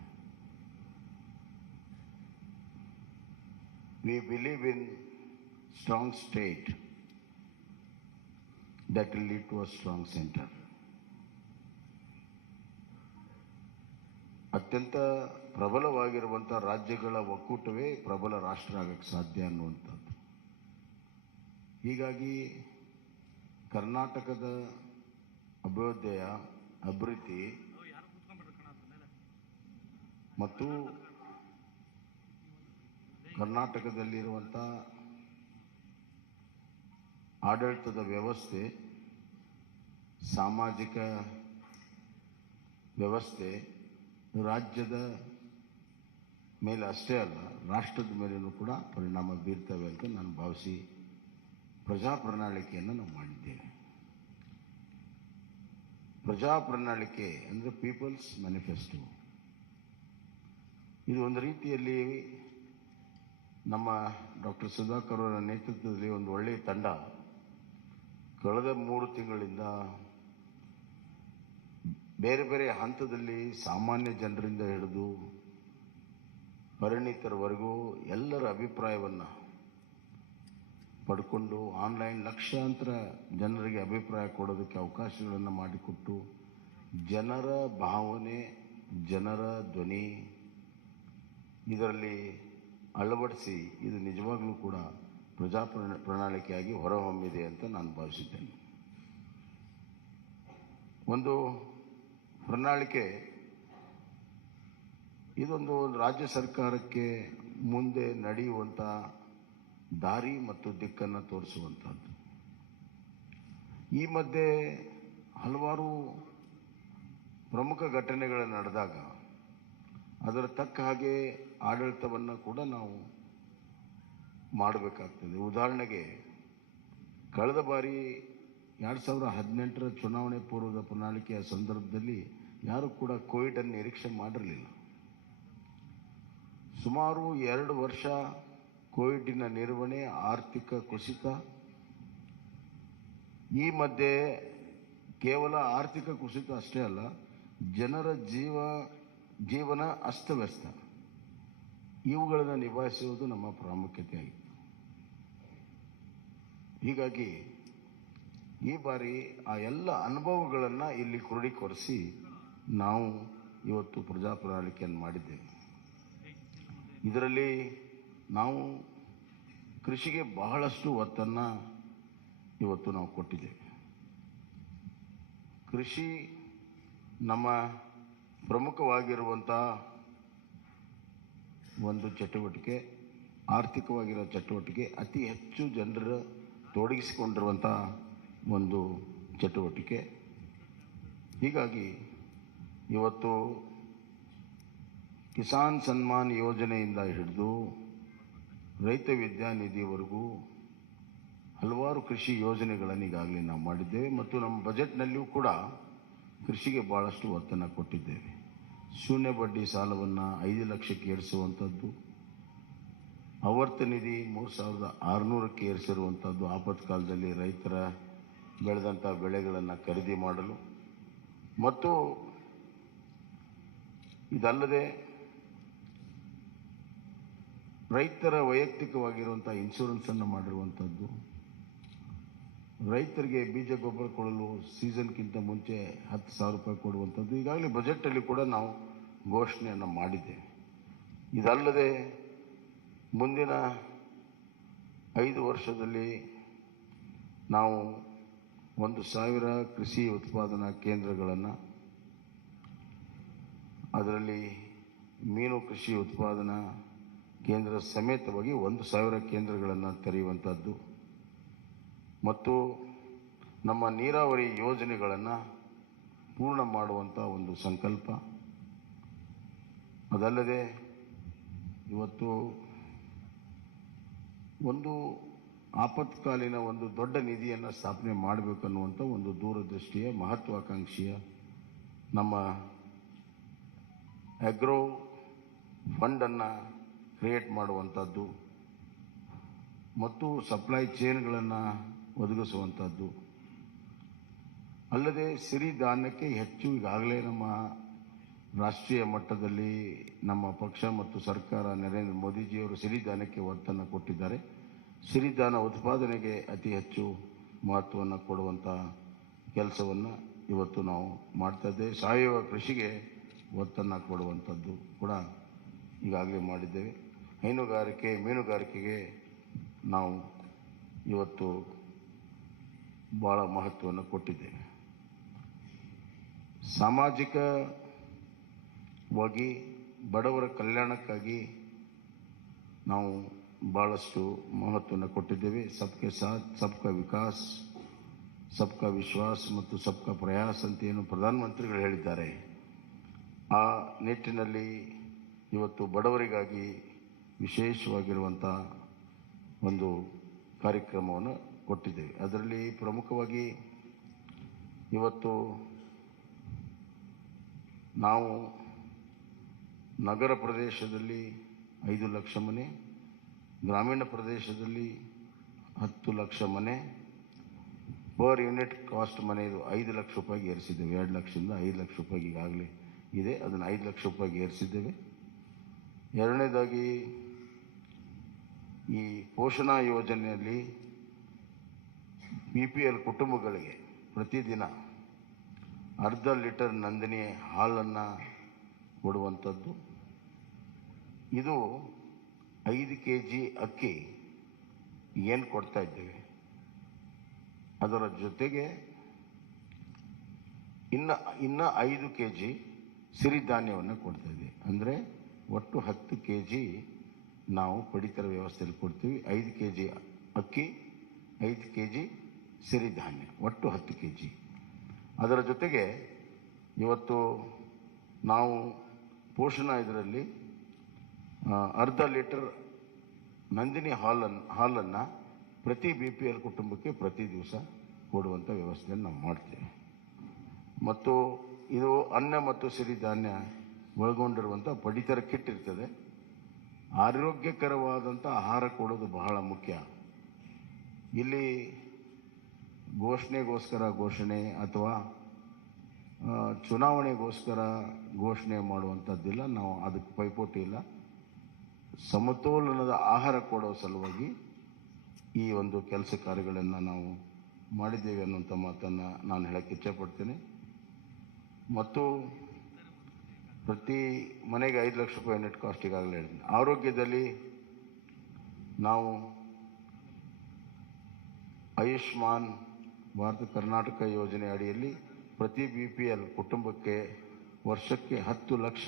We believe in strong state that will lead to a strong center. ಅತ್ಯಂತ ಪ್ರಬಲವಾಗಿರುವಂಥ ರಾಜ್ಯಗಳ ಒಕ್ಕೂಟವೇ ಪ್ರಬಲ ರಾಷ್ಟ್ರ ಆಗಕ್ಕೆ ಸಾಧ್ಯ ಅನ್ನುವಂಥದ್ದು. ಹೀಗಾಗಿ ಕರ್ನಾಟಕದ ಅಭಿವೃದ್ಧಿ ಮತ್ತು ಕರ್ನಾಟಕದಲ್ಲಿರುವಂಥ ಆಡಳಿತದ ವ್ಯವಸ್ಥೆ, ಸಾಮಾಜಿಕ ವ್ಯವಸ್ಥೆ ರಾಜ್ಯದ ಮೇಲೆ ಅಷ್ಟೇ ಅಲ್ಲ, ರಾಷ್ಟ್ರದ ಮೇಲೂ ಕೂಡ ಪರಿಣಾಮ ಬೀರ್ತವೆ ಅಂತ ನಾನು ಭಾವಿಸಿ ಪ್ರಜಾ ಪ್ರಣಾಳಿಕೆಯನ್ನು ನಾವು ಮಾಡಿದ್ದೇವೆ. ಪ್ರಜಾ ಪ್ರಣಾಳಿಕೆ ಅಂದರೆ ಪೀಪಲ್ಸ್ ಮ್ಯಾನಿಫೆಸ್ಟೋ. ಇದು ಒಂದು ರೀತಿಯಲ್ಲಿ ನಮ್ಮ ಡಾಕ್ಟರ್ ಸುಧಾಕರ್ ಅವರ ನೇತೃತ್ವದಲ್ಲಿ ಒಂದು ಒಳ್ಳೆಯ ತಂಡ ಕಳೆದ 3 ತಿಂಗಳಿಂದ ಬೇರೆ ಬೇರೆ ಹಂತದಲ್ಲಿ ಸಾಮಾನ್ಯ ಜನರಿಂದ ಹಿಡಿದು ಪರಿಣಿತರವರೆಗೂ ಎಲ್ಲರ ಅಭಿಪ್ರಾಯವನ್ನು ಪಡ್ಕೊಂಡು ಆನ್ಲೈನ್ ಲಕ್ಷಾಂತರ ಜನರಿಗೆ ಅಭಿಪ್ರಾಯ ಕೊಡೋದಕ್ಕೆ ಅವಕಾಶಗಳನ್ನು ಮಾಡಿಕೊಟ್ಟು ಜನರ ಭಾವನೆ, ಜನರ ಧ್ವನಿ ಇದರಲ್ಲಿ ಅಳವಡಿಸಿ ಇದು ನಿಜವಾಗ್ಲೂ ಕೂಡ ಪ್ರಜಾ ಪ್ರಣಾಳಿಕೆಯಾಗಿ ಹೊರಹೊಮ್ಮಿದೆ ಅಂತ ನಾನು ಭಾವಿಸಿದ್ದೇನೆ. ಒಂದು ಪ್ರಣಾಳಿಕೆ ಇದೊಂದು ರಾಜ್ಯ ಸರ್ಕಾರಕ್ಕೆ ಮುಂದೆ ನಡೆಯುವಂಥ ದಾರಿ ಮತ್ತು ದಿಕ್ಕನ್ನು ತೋರಿಸುವಂಥದ್ದು. ಈ ಮಧ್ಯೆ ಹಲವಾರು ಪ್ರಮುಖ ಘಟನೆಗಳು ನಡೆದಾಗ ಅದರ ತಕ್ಕ ಹಾಗೆ ಆಡಳಿತವನ್ನು ಕೂಡ ನಾವು ಮಾಡಬೇಕಾಗ್ತದೆ. ಉದಾಹರಣೆಗೆ ಕಳೆದ ಬಾರಿ 2018ರ ಚುನಾವಣೆ ಪೂರ್ವದ ಪ್ರಣಾಳಿಕೆಯ ಸಂದರ್ಭದಲ್ಲಿ ಯಾರೂ ಕೂಡ ಕೋವಿಡನ್ನು ನಿರೀಕ್ಷೆ ಮಾಡಿರಲಿಲ್ಲ. ಸುಮಾರು 2 ವರ್ಷ ಕೋವಿಡಿನ ನಿರ್ವಹಣೆ, ಆರ್ಥಿಕ ಕುಸಿತ, ಈ ಮಧ್ಯೆ ಕೇವಲ ಆರ್ಥಿಕ ಕುಸಿತ ಅಷ್ಟೇ ಅಲ್ಲ, ಜನರ ಜೀವನ ಅಸ್ತವ್ಯಸ್ತ, ಇವುಗಳನ್ನು ನಿಭಾಯಿಸುವುದು ನಮ್ಮ ಪ್ರಾಮುಖ್ಯತೆ ಆಗಿತ್ತು. ಹೀಗಾಗಿ ಈ ಬಾರಿ ಆ ಎಲ್ಲ ಅನುಭವಗಳನ್ನು ಇಲ್ಲಿ ಕ್ರೋಢೀಕರಿಸಿ ನಾವು ಇವತ್ತು ಪ್ರಜಾ ಪ್ರಣಾಳಿಕೆಯನ್ನು ಮಾಡಿದ್ದೇವೆ. ಇದರಲ್ಲಿ ನಾವು ಕೃಷಿಗೆ ಬಹಳಷ್ಟು ಒತ್ತನ್ನು ಇವತ್ತು ನಾವು ಕೊಟ್ಟಿದ್ದೇವೆ. ಕೃಷಿ ನಮ್ಮ ಪ್ರಮುಖವಾಗಿರುವಂಥ ಒಂದು ಚಟುವಟಿಕೆ, ಆರ್ಥಿಕವಾಗಿರೋ ಚಟುವಟಿಕೆ, ಅತಿ ಹೆಚ್ಚು ಜನರು ತೊಡಗಿಸಿಕೊಂಡಿರುವಂಥ ಒಂದು ಚಟುವಟಿಕೆ. ಹೀಗಾಗಿ ಇವತ್ತು ಕಿಸಾನ್ ಸನ್ಮಾನ್ ಯೋಜನೆಯಿಂದ ಹಿಡಿದು ರೈತ ವಿದ್ಯಾನಿಧಿವರೆಗೂ ಹಲವಾರು ಕೃಷಿ ಯೋಜನೆಗಳನ್ನು ಈಗಾಗಲೇ ನಾವು ಮಾಡಿದ್ದೇವೆ ಮತ್ತು ನಮ್ಮ ಬಜೆಟ್ನಲ್ಲಿಯೂ ಕೂಡ ಕೃಷಿಗೆ ಭಾಳಷ್ಟು ಒತ್ತನ್ನು ಕೊಟ್ಟಿದ್ದೇವೆ. ಶೂನ್ಯ ಬಡ್ಡಿ ಸಾಲವನ್ನು 5 ಲಕ್ಷಕ್ಕೆ ಏರಿಸುವಂಥದ್ದು, ಆವರ್ತ ನಿಧಿ 3600ಕ್ಕೆ ಏರಿಸಿರುವಂಥದ್ದು, ಆಪತ್ಕಾಲದಲ್ಲಿ ರೈತರ ಬೆಳೆದಂಥ ಬೆಳೆಗಳನ್ನು ಖರೀದಿ ಮಾಡಲು, ಮತ್ತು ಇದಲ್ಲದೆ ರೈತರ ವೈಯಕ್ತಿಕವಾಗಿರುವಂಥ ಇನ್ಶೂರೆನ್ಸನ್ನು ಮಾಡಿರುವಂಥದ್ದು, ರೈತರಿಗೆ ಬೀಜ ಗೊಬ್ಬರ ಕೊಡಲು ಸೀಸನ್ಗಿಂತ ಮುಂಚೆ 10,000 ರೂಪಾಯಿ ಕೊಡುವಂಥದ್ದು ಈಗಾಗಲೇ ಬಜೆಟಲ್ಲಿ ಕೂಡ ನಾವು ಘೋಷಣೆಯನ್ನು ಮಾಡಿದ್ದೇವೆ. ಇದಲ್ಲದೆ ಮುಂದಿನ 5 ವರ್ಷದಲ್ಲಿ ನಾವು 1,000 ಕೃಷಿ ಉತ್ಪಾದನಾ ಕೇಂದ್ರಗಳನ್ನು, ಅದರಲ್ಲಿ ಮೀನು ಕೃಷಿ ಉತ್ಪಾದನಾ ಕೇಂದ್ರ ಸಮೇತವಾಗಿ 1,000 ಕೇಂದ್ರಗಳನ್ನು ತೆರೆಯುವಂಥದ್ದು ಮತ್ತು ನಮ್ಮ ನೀರಾವರಿ ಯೋಜನೆಗಳನ್ನು ಪೂರ್ಣ ಮಾಡುವಂಥ ಒಂದು ಸಂಕಲ್ಪ. ಅದಲ್ಲದೆ ಇವತ್ತು ಒಂದು ಆಪತ್ಕಾಲೀನ ಒಂದು ದೊಡ್ಡ ನಿಧಿಯನ್ನು ಸ್ಥಾಪನೆ ಮಾಡಬೇಕನ್ನುವಂಥ ಒಂದು ದೂರದೃಷ್ಟಿಯ ಮಹತ್ವಾಕಾಂಕ್ಷೆಯ ನಮ್ಮ ಅಗ್ರೋ ಫಂಡನ್ನು ಕ್ರಿಯೇಟ್ ಮಾಡುವಂಥದ್ದು ಮತ್ತು ಸಪ್ಲೈ ಚೈನ್ಗಳನ್ನು ಒದಗಿಸುವಂಥದ್ದು. ಅಲ್ಲದೆ ಸಿರಿಧಾನ್ಯಕ್ಕೆ ಹೆಚ್ಚು ಈಗಾಗಲೇ ನಮ್ಮ ರಾಷ್ಟ್ರೀಯ ಮಟ್ಟದಲ್ಲಿ ನಮ್ಮ ಪಕ್ಷ ಮತ್ತು ಸರ್ಕಾರ ನರೇಂದ್ರ ಮೋದಿಜಿಯವರು ಸಿರಿಧಾನ್ಯಕ್ಕೆ ಒತ್ತನ್ನು ಕೊಟ್ಟಿದ್ದಾರೆ. ಸಿರಿಧಾನ್ಯ ಉತ್ಪಾದನೆಗೆ ಅತಿ ಹೆಚ್ಚು ಮಹತ್ವವನ್ನು ಕೊಡುವಂಥ ಕೆಲಸವನ್ನು ಇವತ್ತು ನಾವು ಮಾಡ್ತಾ ಇದ್ದೇವೆ. ಸಾವಯವ ಕೃಷಿಗೆ ಒತ್ತನ್ನು ಕೊಡುವಂಥದ್ದು ಕೂಡ ಈಗಾಗಲೇ ಮಾಡಿದ್ದೇವೆ. ಹೈನುಗಾರಿಕೆ, ಮೀನುಗಾರಿಕೆಗೆ ನಾವು ಇವತ್ತು ಭಾಳ ಮಹತ್ವವನ್ನು ಕೊಟ್ಟಿದ್ದೇವೆ. ಸಾಮಾಜಿಕವಾಗಿ ಬಡವರ ಕಲ್ಯಾಣಕ್ಕಾಗಿ ನಾವು ಭಾಳಷ್ಟು ಮಹತ್ವವನ್ನು ಕೊಟ್ಟಿದ್ದೇವೆ. ಸಬ್ಕೆ ಸಾಥ್ ಸಬ್ಕಾ ವಿಕಾಸ್, ಸಬ್ಕಾ ವಿಶ್ವಾಸ್ ಮತ್ತು ಸಬ್ಕಾ ಪ್ರಯಾಸ್ ಅಂತ ಏನು ಪ್ರಧಾನಮಂತ್ರಿಗಳು ಹೇಳಿದ್ದಾರೆ, ಆ ನಿಟ್ಟಿನಲ್ಲಿ ಇವತ್ತು ಬಡವರಿಗಾಗಿ ವಿಶೇಷವಾಗಿರುವಂಥ ಒಂದು ಕಾರ್ಯಕ್ರಮವನ್ನು ಕೊಟ್ಟಿದ್ದೇವೆ. ಅದರಲ್ಲಿ ಪ್ರಮುಖವಾಗಿ ಇವತ್ತು ನಾವು ನಗರ ಪ್ರದೇಶದಲ್ಲಿ 5 ಲಕ್ಷ ಮನೆ, ಗ್ರಾಮೀಣ ಪ್ರದೇಶದಲ್ಲಿ 10 ಲಕ್ಷ ಮನೆ, ಪರ್ ಯೂನಿಟ್ ಕಾಸ್ಟ್ ಮನೆಯದು 5 ಲಕ್ಷ ರೂಪಾಯಿಗೆ ಏರಿಸಿದ್ದೇವೆ. 2 ಲಕ್ಷದಿಂದ 5 ಲಕ್ಷ ರೂಪಾಯಿಗೆ ಈಗಾಗಲೇ ಇದೆ, ಅದನ್ನು 5 ಲಕ್ಷ ರೂಪಾಯಿಗೆ ಏರಿಸಿದ್ದೇವೆ. ಎರಡನೇದಾಗಿ ಈ ಪೋಷಣಾ ಯೋಜನೆಯಲ್ಲಿ BPL ಕುಟುಂಬಗಳಿಗೆ ಪ್ರತಿದಿನ ಅರ್ಧ ಲೀಟರ್ ನಂದಿನಿ ಹಾಲನ್ನು ಕೊಡುವಂಥದ್ದು. ಇದು 5 kg ಅಕ್ಕಿ ಏನು ಕೊಡ್ತಾ ಇದ್ದೇವೆ, ಅದರ ಜೊತೆಗೆ ಇನ್ನು 5 kg ಸಿರಿಧಾನ್ಯವನ್ನು ಕೊಡ್ತಾ ಇದ್ದೀವಿ. ಅಂದರೆ ಒಟ್ಟು 10 kg ನಾವು ಪಡಿತರ ವ್ಯವಸ್ಥೆಯಲ್ಲಿ ಕೊಡ್ತೀವಿ. 5 kg ಅಕ್ಕಿ, 5 kg ಸಿರಿಧಾನ್ಯ, ಒಟ್ಟು 10 kg. ಅದರ ಜೊತೆಗೆ ಇವತ್ತು ನಾವು ಪೋಷಣಾ ಇದರಲ್ಲಿ ಅರ್ಧ ಲೀಟರ್ ನಂದಿನಿ ಹಾಲನ್ನು ಪ್ರತಿ BPL ಕುಟುಂಬಕ್ಕೆ ಪ್ರತಿ ದಿವಸ ಕೊಡುವಂಥ ವ್ಯವಸ್ಥೆಯನ್ನು ನಾವು ಮಾಡ್ತೇವೆ. ಮತ್ತು ಇದು ಅನ್ನ ಮತ್ತು ಸಿರಿಧಾನ್ಯ ಒಳಗೊಂಡಿರುವಂಥ ಪಡಿತರ ಕಿಟ್ ಇರ್ತದೆ. ಆರೋಗ್ಯಕರವಾದಂಥ ಆಹಾರ ಕೊಡೋದು ಬಹಳ ಮುಖ್ಯ. ಇಲ್ಲಿ ಘೋಷಣೆಗೋಸ್ಕರ ಘೋಷಣೆ ಅಥವಾ ಚುನಾವಣೆಗೋಸ್ಕರ ಘೋಷಣೆ ಮಾಡುವಂಥದ್ದಿಲ್ಲ. ನಾವು ಅದಕ್ಕೆ ಪೈಪೋಟಿ ಇಲ್ಲ. ಸಮತೋಲನದ ಆಹಾರ ಕೊಡೋ ಸಲುವಾಗಿ ಈ ಒಂದು ಕೆಲಸ ಕಾರ್ಯಗಳನ್ನು ನಾವು ಮಾಡಿದ್ದೇವೆ ಅನ್ನುವಂಥ ಮಾತನ್ನು ನಾನು ಹೇಳಕ್ಕೆ ಇಚ್ಛೆಪಡ್ತೇನೆ. ಮತ್ತು ಪ್ರತಿ ಮನೆಗೆ 5 ಲಕ್ಷ ರೂಪಾಯಿ ನೆಟ್ ಕಾಸ್ಟ್ ಈಗಾಗಲೇ ಹೇಳಿದ್ದೀನಿ. ಆರೋಗ್ಯದಲ್ಲಿ ನಾವು ಆಯುಷ್ಮಾನ್ ಭಾರತ ಕರ್ನಾಟಕ ಯೋಜನೆ ಅಡಿಯಲ್ಲಿ ಪ್ರತಿ BPL ಕುಟುಂಬಕ್ಕೆ ವರ್ಷಕ್ಕೆ 10 ಲಕ್ಷ,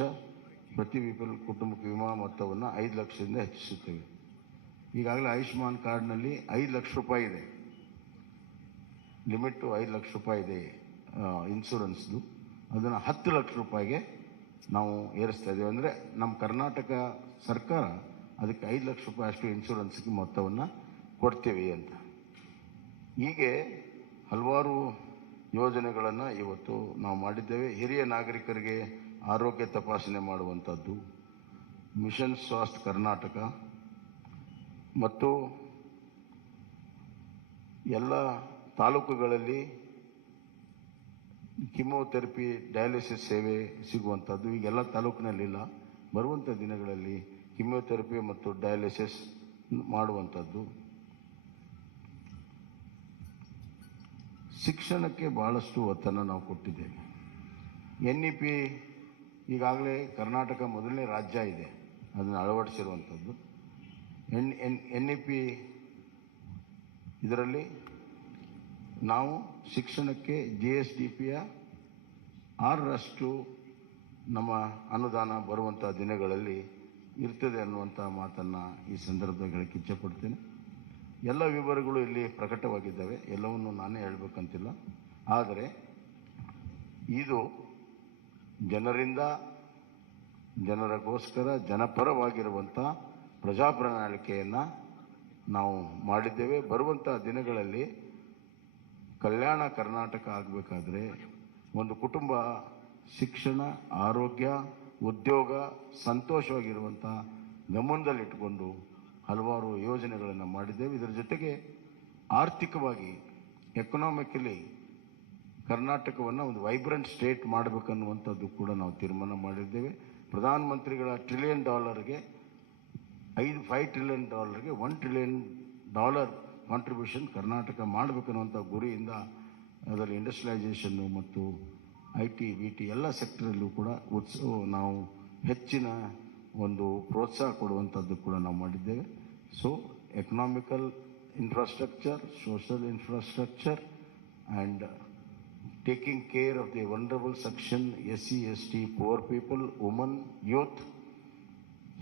ಪ್ರತಿ BPL ಕುಟುಂಬಕ್ಕೆ ವಿಮಾ ಮೊತ್ತವನ್ನು 5 ಲಕ್ಷದಿಂದ ಹೆಚ್ಚಿಸುತ್ತೇವೆ. ಈಗಾಗಲೇ ಆಯುಷ್ಮಾನ್ ಕಾರ್ಡ್ನಲ್ಲಿ 5 ಲಕ್ಷ ರೂಪಾಯಿ ಇದೆ, ಲಿಮಿಟು 5 ಲಕ್ಷ ರೂಪಾಯಿ ಇದೆ ಇನ್ಶೂರೆನ್ಸ್ದು. ಅದನ್ನು 10 ಲಕ್ಷ ರೂಪಾಯಿಗೆ ನಾವು ಏರಿಸ್ತಾ ಇದ್ದೇವೆ. ಅಂದರೆ ನಮ್ಮ ಕರ್ನಾಟಕ ಸರ್ಕಾರ ಅದಕ್ಕೆ 5 ಲಕ್ಷ ರೂಪಾಯಿ ಅಷ್ಟು ಇನ್ಶೂರೆನ್ಸ್ಗೆ ಮೊತ್ತವನ್ನು ಕೊಡ್ತೀವಿ ಅಂತ. ಹೀಗೆ ಹಲವಾರು ಯೋಜನೆಗಳನ್ನು ಇವತ್ತು ನಾವು ಮಾಡಿದ್ದೇವೆ. ಹಿರಿಯ ನಾಗರಿಕರಿಗೆ ಆರೋಗ್ಯ ತಪಾಸಣೆ ಮಾಡುವಂಥದ್ದು, ಮಿಷನ್ ಸ್ವಾಸ್ಥ್ಯ ಕರ್ನಾಟಕ ಮತ್ತು ಎಲ್ಲ ತಾಲೂಕುಗಳಲ್ಲಿ ಕಿಮೋಥೆರಪಿ ಡಯಾಲಿಸಿಸ್ ಸೇವೆ ಸಿಗುವಂಥದ್ದು ಈಗೆಲ್ಲ ತಾಲೂಕಿನಲ್ಲಿಲ್ಲ. ಬರುವಂಥ ದಿನಗಳಲ್ಲಿ ಕಿಮೋಥೆರಪಿ ಮತ್ತು ಡಯಾಲಿಸಿಸ್ ಮಾಡುವಂಥದ್ದು. ಶಿಕ್ಷಣಕ್ಕೆ ಭಾಳಷ್ಟು ಒತ್ತನ್ನು ನಾವು ಕೊಟ್ಟಿದ್ದೇವೆ. NEP ಈಗಾಗಲೇ ಕರ್ನಾಟಕ ಮೊದಲನೇ ರಾಜ್ಯ ಇದೆ ಅದನ್ನು ಅಳವಡಿಸಿರುವಂಥದ್ದು. NEP ಇದರಲ್ಲಿ ನಾವು ಶಿಕ್ಷಣಕ್ಕೆ GSDPಯ 6ರಷ್ಟು ನಮ್ಮ ಅನುದಾನ ಬರುವಂಥ ದಿನಗಳಲ್ಲಿ ಇರ್ತದೆ ಅನ್ನುವಂಥ ಮಾತನ್ನು ಈ ಸಂದರ್ಭದಲ್ಲಿ ಹೇಳಕ್ಕೆ ಇಚ್ಛೆಪಡ್ತೇನೆ. ಎಲ್ಲ ವಿವರಗಳು ಇಲ್ಲಿ ಪ್ರಕಟವಾಗಿದ್ದಾವೆ, ಎಲ್ಲವನ್ನು ನಾನೇ ಹೇಳಬೇಕಂತಿಲ್ಲ. ಆದರೆ ಇದು ಜನರಿಂದ ಜನರಿಗೋಸ್ಕರ ಜನಪರವಾಗಿರುವಂಥ ಪ್ರಜಾ ಪ್ರಣಾಳಿಕೆಯನ್ನು ನಾವು ಮಾಡಿದ್ದೇವೆ. ಬರುವಂಥ ದಿನಗಳಲ್ಲಿ ಕಲ್ಯಾಣ ಕರ್ನಾಟಕ ಆಗಬೇಕಾದ್ರೆ ಒಂದು ಕುಟುಂಬ ಶಿಕ್ಷಣ, ಆರೋಗ್ಯ, ಉದ್ಯೋಗ, ಸಂತೋಷವಾಗಿರುವಂಥ ಗಮನದಲ್ಲಿಟ್ಟುಕೊಂಡು ಹಲವಾರು ಯೋಜನೆಗಳನ್ನು ಮಾಡಿದ್ದೇವೆ. ಇದರ ಜೊತೆಗೆ ಆರ್ಥಿಕವಾಗಿ ಎಕನಾಮಿಕಲಿ ಕರ್ನಾಟಕವನ್ನು ಒಂದು ವೈಬ್ರೆಂಟ್ ಸ್ಟೇಟ್ ಮಾಡಬೇಕನ್ನುವಂಥದ್ದು ಕೂಡ ನಾವು ತೀರ್ಮಾನ ಮಾಡಿದ್ದೇವೆ. ಪ್ರಧಾನಮಂತ್ರಿಗಳ $1 ಟ್ರಿಲಿಯನ್ಗೆ $5 ಟ್ರಿಲಿಯನ್ $1 ಟ್ರಿಲಿಯನ್ ಕಾಂಟ್ರಿಬ್ಯೂಷನ್ ಕರ್ನಾಟಕ ಮಾಡಬೇಕನ್ನುವಂಥ ಗುರಿಯಿಂದ ಅದರಲ್ಲಿ ಇಂಡಸ್ಟ್ರಿಯಲೈಸೇಷನ್ನು ಮತ್ತು IT, BT ಎಲ್ಲ ಸೆಕ್ಟರಲ್ಲೂ ಕೂಡ ನಾವು ಹೆಚ್ಚಿನ ಒಂದು ಪ್ರೋತ್ಸಾಹ ಕೊಡುವಂಥದ್ದು ಕೂಡ ನಾವು ಮಾಡಿದ್ದೇವೆ. So economical infrastructure, social infrastructure and taking care of the vulnerable section, SC, ST, poor people, women, youth,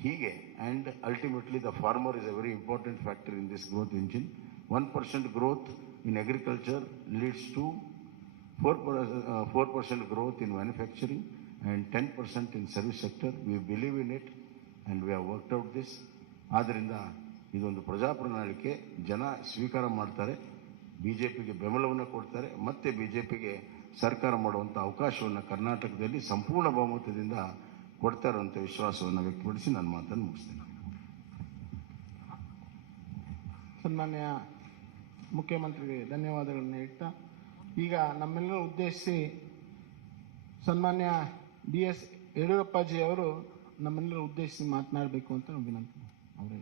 hige, and ultimately the farmer is a very important factor in this growth engine. 1% growth in agriculture leads to 4% growth in manufacturing and 10% in service sector. We believe in it and we have worked out this. ಆದ್ದರಿಂದ ಇದೊಂದು ಪ್ರಜಾ ಪ್ರಣಾಳಿಕೆ ಜನ ಸ್ವೀಕಾರ ಮಾಡ್ತಾರೆ, BJPಗೆ ಬೆಂಬಲವನ್ನು ಕೊಡ್ತಾರೆ, ಮತ್ತೆ BJPಗೆ ಸರ್ಕಾರ ಮಾಡುವಂಥ ಅವಕಾಶವನ್ನು ಕರ್ನಾಟಕದಲ್ಲಿ ಸಂಪೂರ್ಣ ಬಹುಮತದಿಂದ ಕೊಡ್ತಾರೆ ಅಂತ ವಿಶ್ವಾಸವನ್ನು ವ್ಯಕ್ತಪಡಿಸಿ ನನ್ನ ಮಾತನ್ನು ಮುಗಿಸ್ತೇನೆ. ಸನ್ಮಾನ್ಯ ಮುಖ್ಯಮಂತ್ರಿಗೆ ಧನ್ಯವಾದಗಳನ್ನು ಹೇಳ್ತಾ ಈಗ ನಮ್ಮೆಲ್ಲರೂ ಉದ್ದೇಶಿಸಿ ಸನ್ಮಾನ್ಯ BS ಯಡಿಯೂರಪ್ಪಾಜಿ ಅವರು ನಮ್ಮೆಲ್ಲರೂ ಉದ್ದೇಶಿಸಿ ಮಾತನಾಡಬೇಕು ಅಂತ ನಾವು ವಿನಂತಿ. ಅವರೇ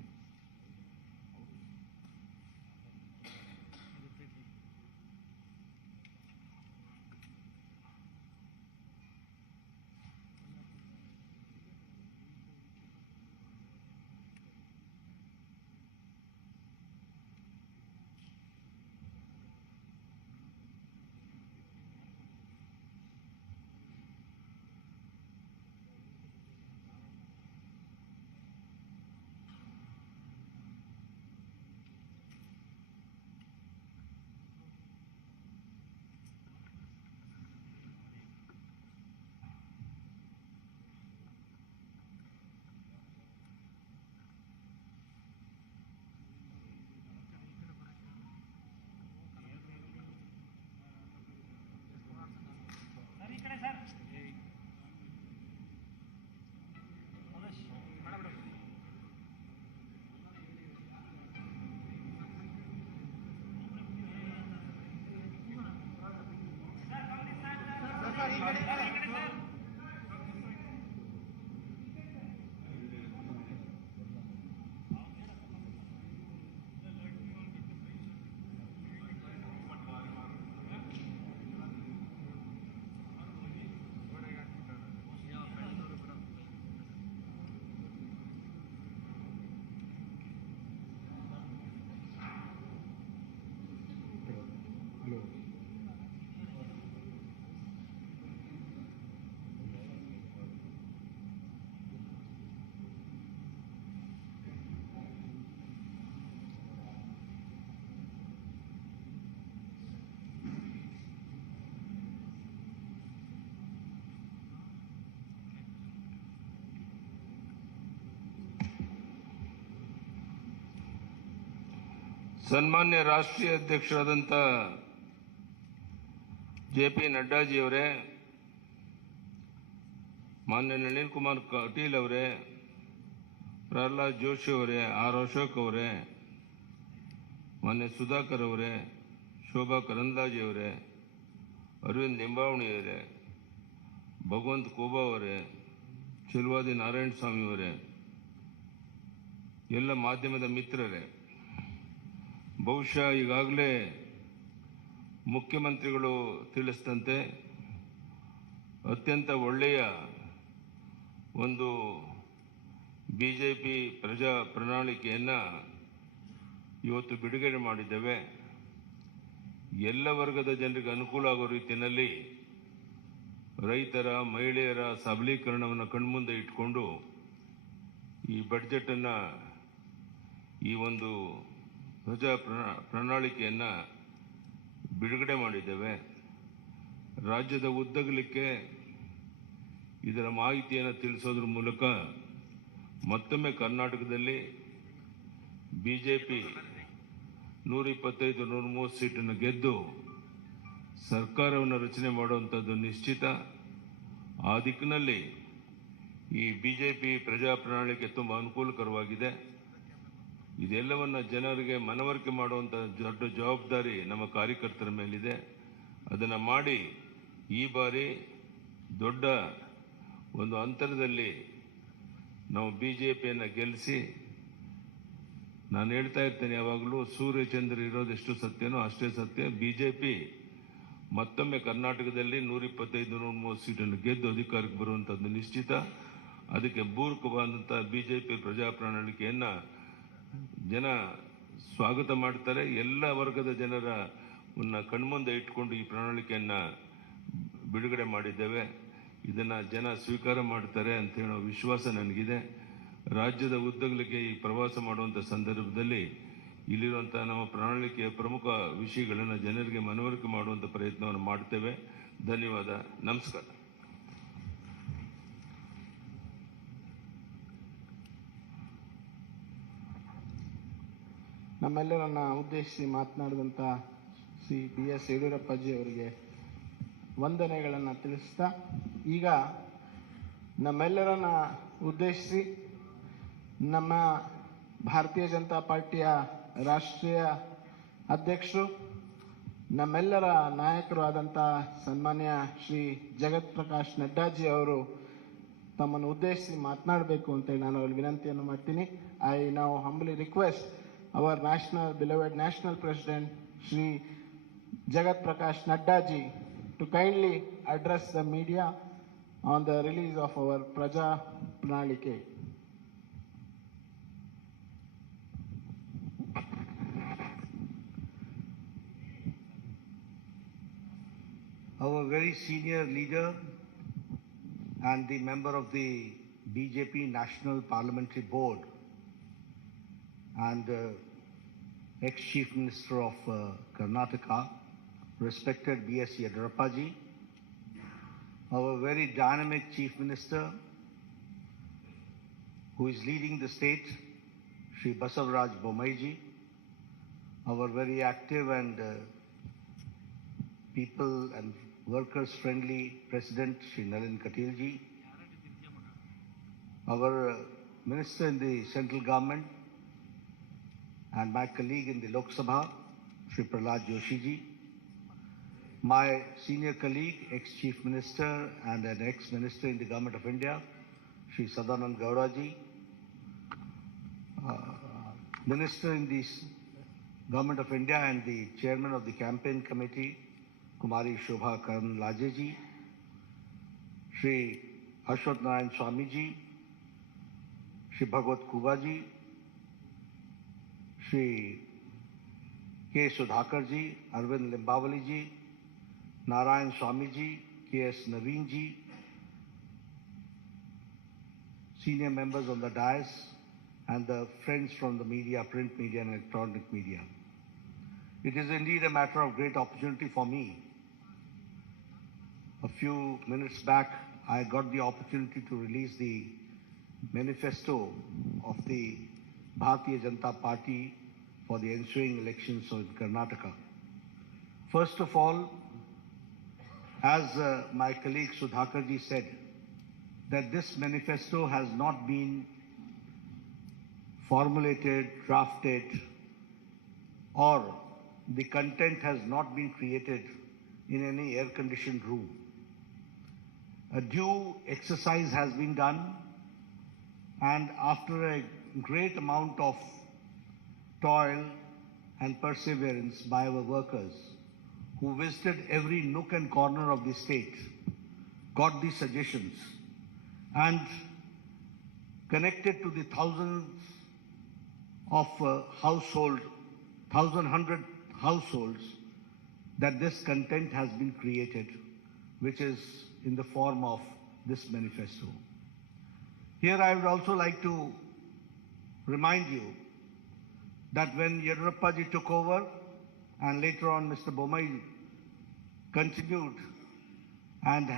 ಸನ್ಮಾನ್ಯ ರಾಷ್ಟ್ರೀಯ ಅಧ್ಯಕ್ಷರಾದಂಥ JP ನಡ್ಡಾಜಿಯವರೇ, ಮಾನ್ಯ ನಳಿನ್ ಕುಮಾರ್ ಕಟೀಲ್ ಅವರೇ, ಪ್ರಹ್ಲಾದ್ ಜೋಶಿ ಅವರೇ, R. ಅಶೋಕ್ ಅವರೇ, ಮಾನ್ಯ ಸುಧಾಕರ್ ಅವರೇ, ಶೋಭಾ ಕರಂದ್ಲಾಜೆ ಅವರೇ, ಅರವಿಂದ್ ಲಿಂಬಾವಣಿ ಅವರೇ, ಭಗವಂತ್ ಕೋಬಾ ಅವರೇ, ಚೆಲುವಾದಿ ನಾರಾಯಣ ಸ್ವಾಮಿ ಅವರೇ, ಎಲ್ಲ ಮಾಧ್ಯಮದ ಮಿತ್ರರೇ, ಬಹುಶಃ ಈಗಾಗಲೇ ಮುಖ್ಯಮಂತ್ರಿಗಳು ತಿಳಿಸಿದಂತೆ ಅತ್ಯಂತ ಒಳ್ಳೆಯ ಒಂದು BJP ಪ್ರಜಾ ಪ್ರಣಾಳಿಕೆಯನ್ನು ಇವತ್ತು ಬಿಡುಗಡೆ ಮಾಡಿದ್ದೇವೆ. ಎಲ್ಲ ವರ್ಗದ ಜನರಿಗೆ ಅನುಕೂಲ ಆಗೋ ರೀತಿಯಲ್ಲಿ ರೈತರ, ಮಹಿಳೆಯರ ಸಬಲೀಕರಣವನ್ನು ಕಣ್ಮುಂದೆ ಇಟ್ಕೊಂಡು ಈ ಬಡ್ಜೆಟನ್ನು, ಈ ಒಂದು ಪ್ರಜಾ ಪ್ರಣಾಳಿಕೆಯನ್ನು ಬಿಡುಗಡೆ ಮಾಡಿದ್ದೇವೆ. ರಾಜ್ಯದ ಉದ್ದಗಲಿಕ್ಕೆ ಇದರ ಮಾಹಿತಿಯನ್ನು ತಿಳಿಸೋದ್ರ ಮೂಲಕ ಮತ್ತೊಮ್ಮೆ ಕರ್ನಾಟಕದಲ್ಲಿ BJP 125-130 ಸೀಟನ್ನು ಗೆದ್ದು ಸರ್ಕಾರವನ್ನು ರಚನೆ ಮಾಡುವಂಥದ್ದು ನಿಶ್ಚಿತ. ಆ ದಿಕ್ಕಿನಲ್ಲಿ ಈ BJP ಪ್ರಜಾ ಪ್ರಣಾಳಿಕೆ ತುಂಬ ಅನುಕೂಲಕರವಾಗಿದೆ. ಇದೆಲ್ಲವನ್ನ ಜನರಿಗೆ ಮನವರಿಕೆ ಮಾಡುವಂಥ ದೊಡ್ಡ ಜವಾಬ್ದಾರಿ ನಮ್ಮ ಕಾರ್ಯಕರ್ತರ ಮೇಲಿದೆ. ಅದನ್ನು ಮಾಡಿ ಈ ಬಾರಿ ದೊಡ್ಡ ಒಂದು ಅಂತರದಲ್ಲಿ ನಾವು BJPಯನ್ನು ಗೆಲ್ಲಿಸಿ, ನಾನು ಹೇಳ್ತಾ ಇರ್ತೇನೆ ಯಾವಾಗಲೂ, ಸೂರ್ಯಚಂದ್ರ ಇರೋದೆಷ್ಟು ಸತ್ಯನೋ ಅಷ್ಟೇ ಸತ್ಯ. BJP ಮತ್ತೊಮ್ಮೆ ಕರ್ನಾಟಕದಲ್ಲಿ 125-130 ಸೀಟನ್ನು ಗೆದ್ದು ಅಧಿಕಾರಕ್ಕೆ ಬರುವಂಥದ್ದು ನಿಶ್ಚಿತ. ಅದಕ್ಕೆ ಪೂರಕವಾದಂಥ BJP ಪ್ರಜಾ ಪ್ರಣಾಳಿಕೆಯನ್ನು ಜನ ಸ್ವಾಗತ ಮಾಡ್ತಾರೆ. ಎಲ್ಲ ವರ್ಗದ ಜನರ ಕಣ್ಮುಂದೆ ಇಟ್ಕೊಂಡು ಈ ಪ್ರಣಾಳಿಕೆಯನ್ನು ಬಿಡುಗಡೆ ಮಾಡಿದ್ದೇವೆ. ಇದನ್ನು ಜನ ಸ್ವೀಕಾರ ಮಾಡ್ತಾರೆ ಅಂತ ಹೇಳೋ ವಿಶ್ವಾಸ ನನಗಿದೆ. ರಾಜ್ಯದ ಉದ್ದಗಲಿಕ್ಕೆ ಈ ಪ್ರವಾಸ ಮಾಡುವಂಥ ಸಂದರ್ಭದಲ್ಲಿ ಇಲ್ಲಿರುವಂಥ ನಮ್ಮ ಪ್ರಣಾಳಿಕೆಯ ಪ್ರಮುಖ ವಿಷಯಗಳನ್ನು ಜನರಿಗೆ ಮನವರಿಕೆ ಮಾಡುವಂಥ ಪ್ರಯತ್ನವನ್ನು ಮಾಡ್ತೇವೆ. ಧನ್ಯವಾದ. ನಮಸ್ಕಾರ. ನಮ್ಮೆಲ್ಲರನ್ನ ಉದ್ದೇಶಿಸಿ ಮಾತನಾಡಿದಂಥ ಶ್ರೀ BS ಯಡಿಯೂರಪ್ಪಾಜಿ ಅವರಿಗೆ ವಂದನೆಗಳನ್ನು ತಿಳಿಸ್ತಾ, ಈಗ ನಮ್ಮೆಲ್ಲರನ್ನ ಉದ್ದೇಶಿಸಿ ನಮ್ಮ ಭಾರತೀಯ ಜನತಾ ಪಾರ್ಟಿಯ ರಾಷ್ಟ್ರೀಯ ಅಧ್ಯಕ್ಷರು, ನಮ್ಮೆಲ್ಲರ ನಾಯಕರು ಆದಂಥ ಸನ್ಮಾನ್ಯ ಶ್ರೀ ಜಗತ್ ಪ್ರಕಾಶ್ ನಡ್ಡಾಜಿ ಅವರು ತಮ್ಮನ್ನು ಉದ್ದೇಶಿಸಿ ಮಾತನಾಡಬೇಕು ಅಂತೇಳಿ ನಾನು ಅವರಿಗೆ ವಿನಂತಿಯನ್ನು ಮಾಡ್ತೀನಿ. I now ಹಂಬಲಿ request our beloved national president Shri Jagat Prakash Nadda ji to kindly address the media on the release of our Praja Pranalike. Our very senior leader and the member of the BJP National Parliamentary Board and ex-Chief Minister of Karnataka, respected B.S. Yediyurappa, our very dynamic Chief Minister who is leading the state, Shri Basavaraj Bommai, our very active and people and workers friendly President Shri Nalin Katil ji, our Minister in the central government and my colleague in the Lok Sabha, Shri Prahlad Joshi ji, my senior colleague, ex-Chief Minister and an ex-Minister in the Government of India, Shri Sadanand Gowda ji, Minister in the Government of India and the Chairman of the Campaign Committee, Kumari Shobha Karandlaje ji, Shri Ashwat Narayan Swami ji, Shri Bhagwat Kuba ji, Shri K. Sudhakar ji, Arvind Limbawali ji, Narayan Swami ji, K.S. Naveen ji, senior members on the dais, and the friends from the media, print media and electronic media. It is indeed a matter of great opportunity for me. A few minutes back, I got the opportunity to release the manifesto of the Bharatiya Janata Party for the ensuing elections in Karnataka. First of all, as my colleague Sudhakarji said, that this manifesto has not been formulated, drafted, or the content has not been created in any air-conditioned room. A due exercise has been done, and after a great amount of toil and perseverance by our workers who visited every nook and corner of the state, got the suggestions, and connected to the thousands of households that this content has been created, which is in the form of this manifesto. Here I would also like to remind you that when Yediyurappa ji took over and later on Mr. Bommai continued, and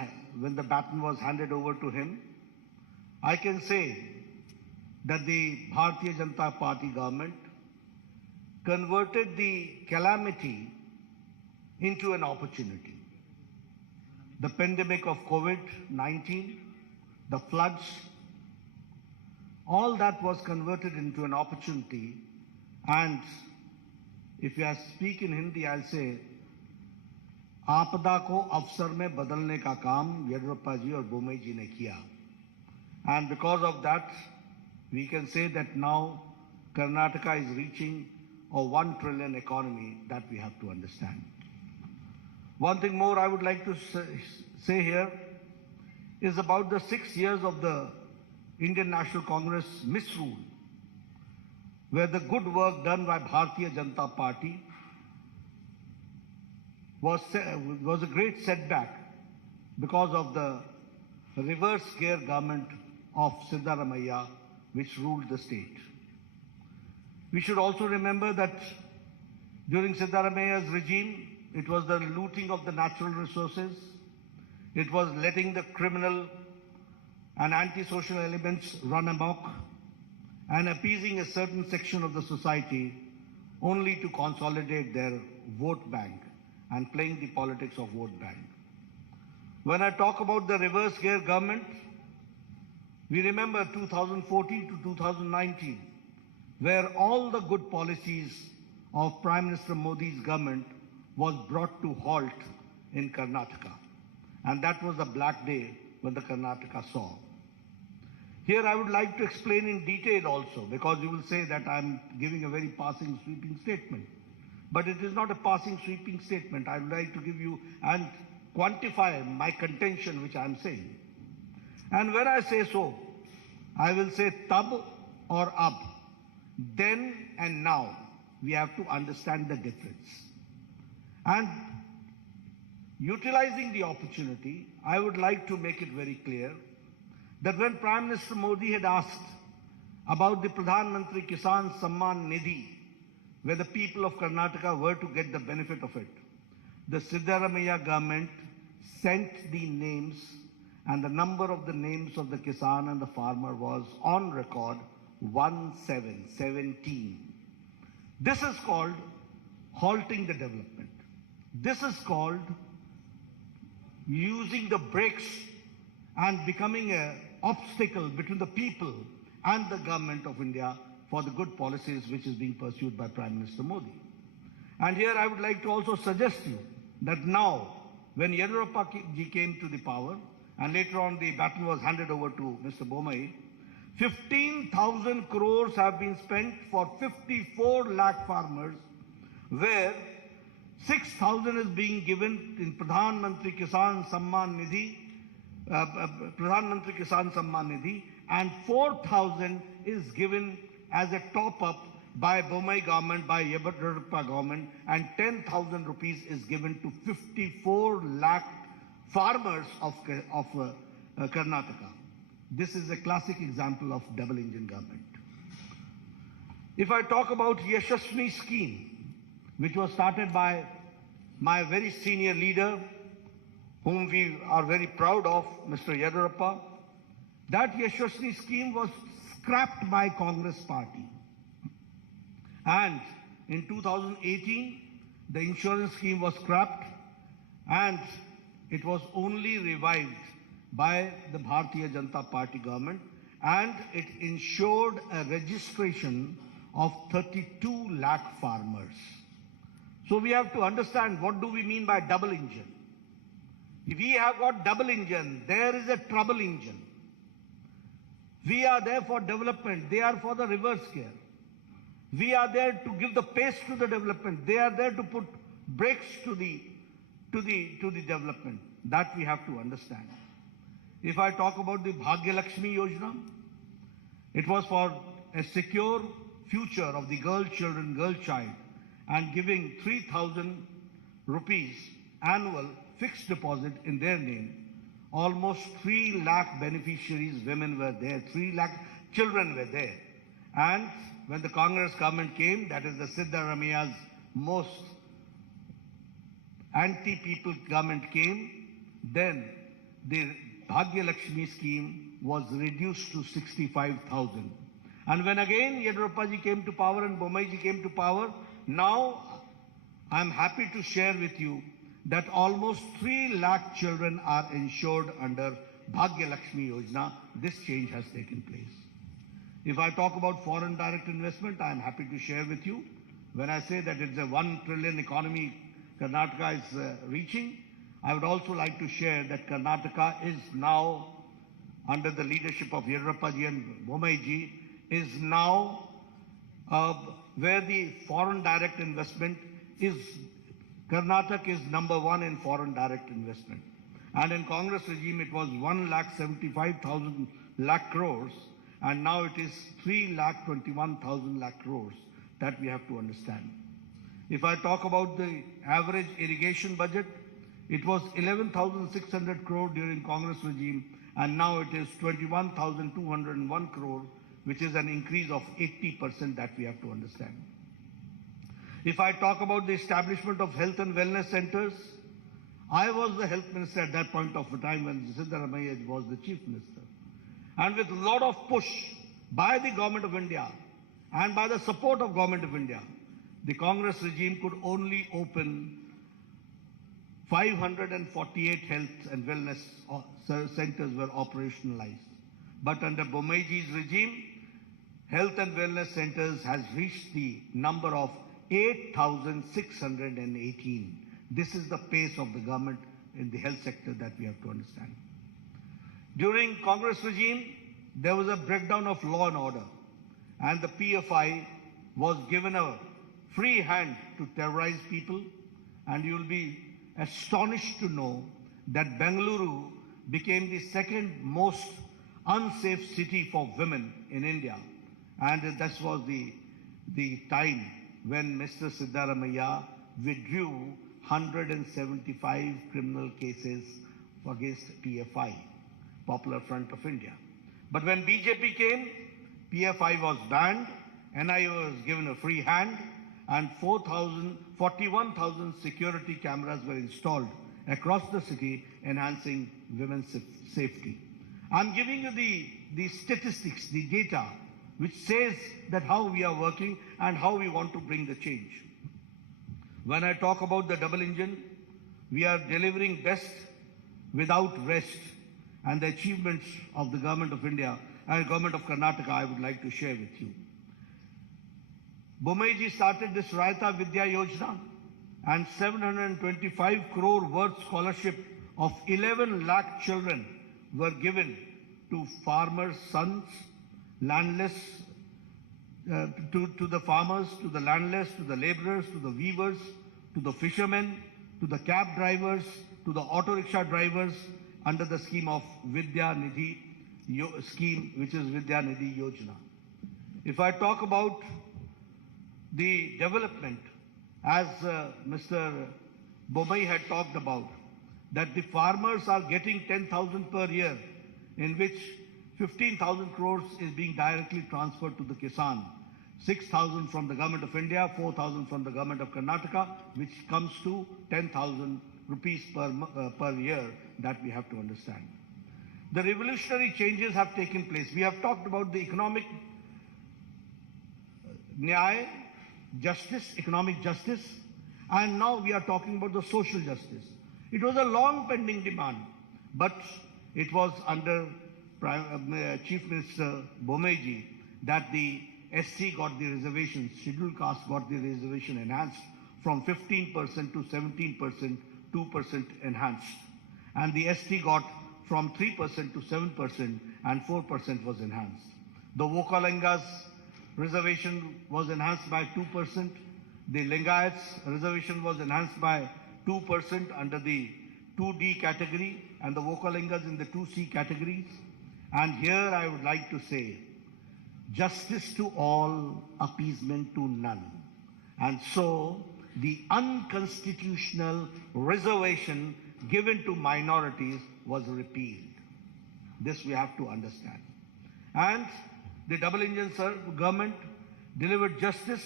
when the baton was handed over to him, I can say that the Bharatiya Janata Party government converted the calamity into an opportunity. The pandemic of COVID-19, the floods, all that was converted into an opportunity. And if I speak in Hindi, I'll say, आपदा को अवसर में बदलने का काम येदियुरप्पा जी और बोम्मई जी ने किया. And because of that, we can say that now Karnataka is reaching a 1 trillion economy that we have to understand. One thing more I would like to say here is about the 6 years of the Indian National Congress misrule, where the good work done by Bharatiya Janata Party was a great setback because of the reverse gear government of Siddaramaiah, which ruled the state. We should also remember that during Siddaramaiah's regime, it was the looting of the natural resources, it was letting the criminal and antisocial elements run amok, and appeasing a certain section of the society only to consolidate their vote bank and playing the politics of vote bank. When I talk about the reverse gear government, we remember 2014 to 2019, where all the good policies of Prime Minister Modi's government was brought to halt in Karnataka. And that was the black day when the Karnataka saw. Here I would like to explain in detail also, because you will say that I am giving a very passing sweeping statement. But it is not a passing sweeping statement. I would like to give you and quantify my contention which I am saying. And when I say so, I will say tab or ab. Then and now, we have to understand the difference. And utilizing the opportunity, I would like to make it very clear that when Prime Minister Modi had asked about the Pradhan Mantri Kisan Samman Nidhi, where the people of Karnataka were to get the benefit of it, the Siddaramaiah government sent the names, and the number of the names of the Kisan and the farmer was on record 1717. This is called halting the development. This is called using the brakes and becoming an obstacle between the people and the government of India for the good policies which is being pursued by Prime Minister Modi. And here I would like to also suggest you that now, when Yediyurappa ji came to the power, and later on the baton was handed over to Mr. Bommai, 15,000 crores have been spent for 54 lakh farmers, where 6,000 is being given in Pradhan Mantri Kisan Samman Nidhi, and 4,000 is given as a top-up by Bommai government, by Yediyurappa government, and 10,000 rupees is given to 54 lakh farmers of Karnataka. This is a classic example of double engine government. If I talk about Yashasvi scheme, which was started by my very senior leader, whom we are very proud of, Mr. Yediyurappa, that Yashasvi scheme was scrapped by Congress party. And in 2018, the insurance scheme was scrapped and it was only revived by the Bharatiya Janata Party government, and it ensured a registration of 32 lakh farmers. So we have to understand what do we mean by double engine. If we have got double engine, there is a trouble engine. We are there for development, they are for the reverse gear. We are there to give the pace to the development, they are there to put brakes to the development. That we have to understand. If I talk about the Bhagya Lakshmi Yojana, it was for a secure future of the girl child, and giving 3,000 rupees annual fixed deposit in their name. Almost 3 lakh beneficiaries, women were there, 3 lakh children were there. And when the Congress government came, that is the Siddaramaia's most anti-people government came, then the Bhagya Lakshmi scheme was reduced to 65,000. And when again Yediyurappa ji came to power and Bommai ji came to power, now I am happy to share with you that almost 3 lakh children are insured under Bhagya Lakshmi Yojana. This change has taken place. If I talk about foreign direct investment, I am happy to share with you. When I say that it's a 1 trillion economy Karnataka is reaching, I would also like to share that Karnataka is now, under the leadership of Yediyurappa ji and Bommai ji, is now where the foreign direct investment is, Karnataka is number 1 in foreign direct investment. And in Congress regime, it was 1,75,000 lakh crores, and now it is 3,21,000 lakh crores. That we have to understand. If I talk about the average irrigation budget, it was 11,600 crore during Congress regime, and now it is 21,201 crore, which is an increase of 80%. That we have to understand. If I talk about the establishment of health and wellness centers, I was the health minister at that point of time when Siddaramaiah was the chief minister. And with a lot of push by the government of India and by the support of government of India, the Congress regime could only open 548 health and wellness centers were operationalized. But under Bommai ji's regime, health and wellness centers has reached the number of 8,618. This is the pace of the government in the health sector that we have to understand. During Congress regime, there was a breakdown of law and order, and the PFI was given a free hand to terrorize people, and you will be astonished to know that Bengaluru became the second most unsafe city for women in India, and that was the time when Mr. Siddaramaiah withdrew 175 criminal cases against PFI, Popular Front of India. But when BJP came, PFI was banned, NIA was given a free hand, and 41,000 security cameras were installed across the city, enhancing women's safety. I'm giving you the statistics, the data, which says that how we are working and how we want to bring the change. When I talk about the double engine, we are delivering best without rest, and the achievements of the government of India and government of Karnataka I would like to share with you. Bommai ji started this Raita Vidya Yojana, and 725 crore worth scholarship of 11 lakh children were given to farmers' sons, landless, to the farmers, to the landless, to the laborers, to the weavers, to the fishermen, to the cab drivers, to the auto rickshaw drivers, under the scheme of Vidya Nidhi scheme, which is Vidya Nidhi Yojana. If I talk about the development, as Mr. Bommai had talked about, that the farmers are getting 10,000 per year, in which 15,000 crores is being directly transferred to the Kisan, 6,000 from the government of India, 4,000 from the government of Karnataka, which comes to 10,000 rupees per year. That we have to understand. The revolutionary changes have taken place. We have talked about the economic nyaya, justice, economic justice, and now we are talking about the social justice. It was a long pending demand, but it was under Chief Minister Bommai that the SC got the reservation, scheduled caste got the reservation enhanced from 15% to 17%, 2% enhanced. And the ST got from 3% to 7% and 4% was enhanced. The Vokalingas reservation was enhanced by 2%. The Lingayats reservation was enhanced by 2% under the 2D category and the Vokalingas in the 2C categories. And here I would like to say, justice to all, appeasement to none. And so the unconstitutional reservation given to minorities was repealed. This we have to understand. And the double engine government delivered justice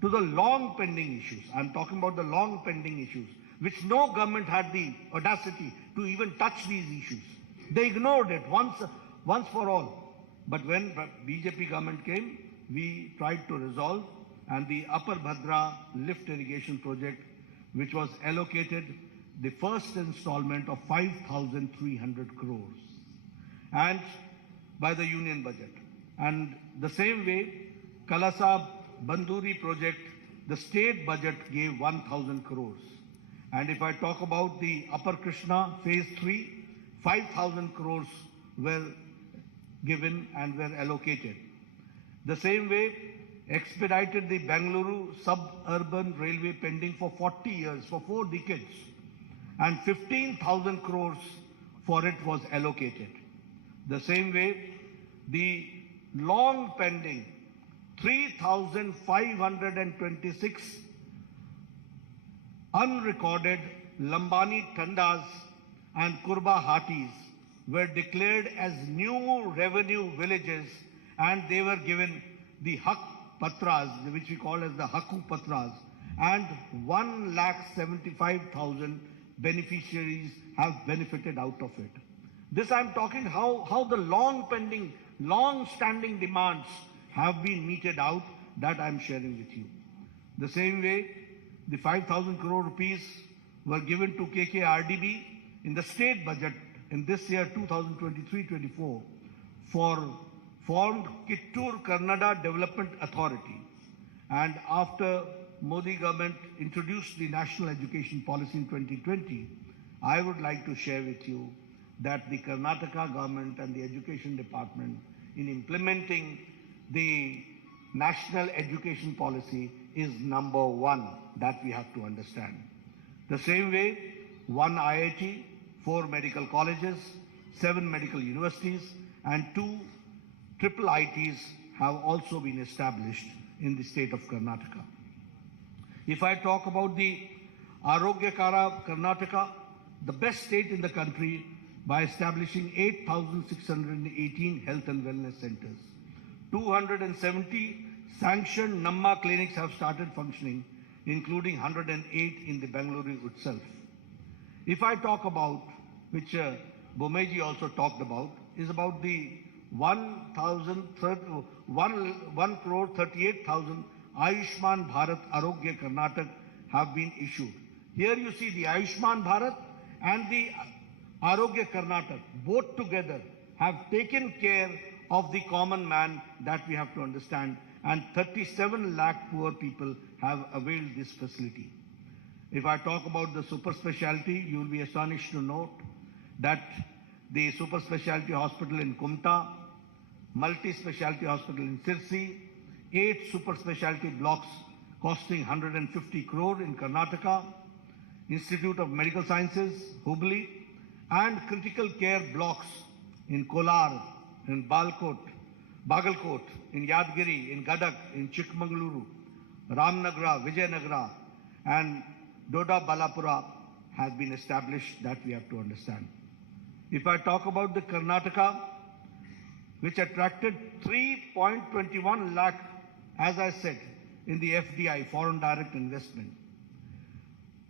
to the long pending issues. I'm talking about the long pending issues, which no government had the audacity to even touch these issues. They ignored it once for all. But when BJP government came, we tried to resolve, and the Upper Bhadra lift irrigation project, which was allocated the first installment of 5,300 crores and by the union budget. And the same way, Kalasa Banduri project, the state budget gave 1,000 crores. And if I talk about the Upper Krishna phase 3, 5,000 crores were given and were allocated. The same way, expedited the Bengaluru suburban railway pending for 40 years, for 4 decades, and 15,000 crores for it was allocated. The same way, the long pending 3,526 unrecorded Lambani Tandas and Kurba Hatis were declared as new revenue villages, and they were given the Hak Patras, which we call as the Haku Patras, and 1,75,000 beneficiaries have benefited out of it. This I'm talking how the long pending, long standing demands have been meted out, that I'm sharing with you. The same way, the 5,000 crore rupees were given to KKRDB in the state budget in this year 2023-24 for formed Kittur Kannada Development Authority. And after Modi government introduced the national education policy in 2020, I would like to share with you that the Karnataka government and the education department, in implementing the national education policy, is number one. That we have to understand. The same way, 1 IIT, 4 medical colleges, 7 medical universities, and 2 triple ITs have also been established in the state of Karnataka. If I talk about the Arogyakara Karnataka, the best state in the country by establishing 8,618 health and wellness centers. 270 sanctioned Namma clinics have started functioning, including 108 in the Bengaluru itself. If I talk about, which Bommai also talked about, is about the 1,38,000 Ayushman Bharat Arogya Karnataka have been issued. Here you see the Ayushman Bharat and the Arogya Karnataka, both together have taken care of the common man, that we have to understand, and 37 lakh poor people have availed this facility. If I talk about the super specialty, you will be astonished to note that the super specialty hospital in Kumta, multi-specialty hospital in Sirsi, 8 super specialty blocks costing 150 crore in Karnataka, Institute of Medical Sciences, Hubli, and critical care blocks in Kolar, in Bagalkot, in Yadgiri, in Gadak, in Chikmagaluru, Ramnagara, Vijayanagara, and Doda Balapura has been established, that we have to understand. If I talk about the Karnataka, which attracted 3.21 lakh, as I said, in the FDI, foreign direct investment.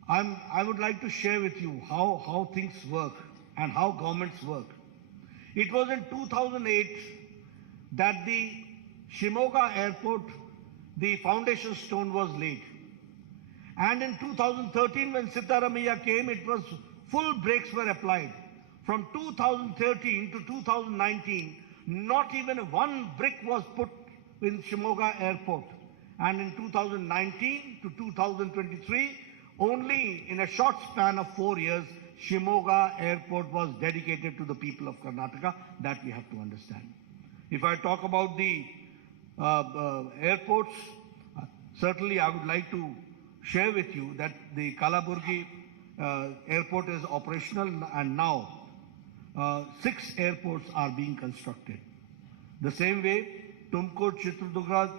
I would like to share with you how things work and how governments work. It was in 2008 that the Shimoga airport, the foundation stone was laid. And in 2013, when Sitaramaiah came, it was full brakes were applied. From 2013 to 2019, not even one brick was put in Shimoga Airport. And in 2019 to 2023, only in a short span of 4 years, Shimoga Airport was dedicated to the people of Karnataka. That we have to understand. If I talk about the airports, certainly I would like to share with you that the Kalaburgi airport is operational, and now 6 airports are being constructed. The same way, Tumkur, Chitradurga,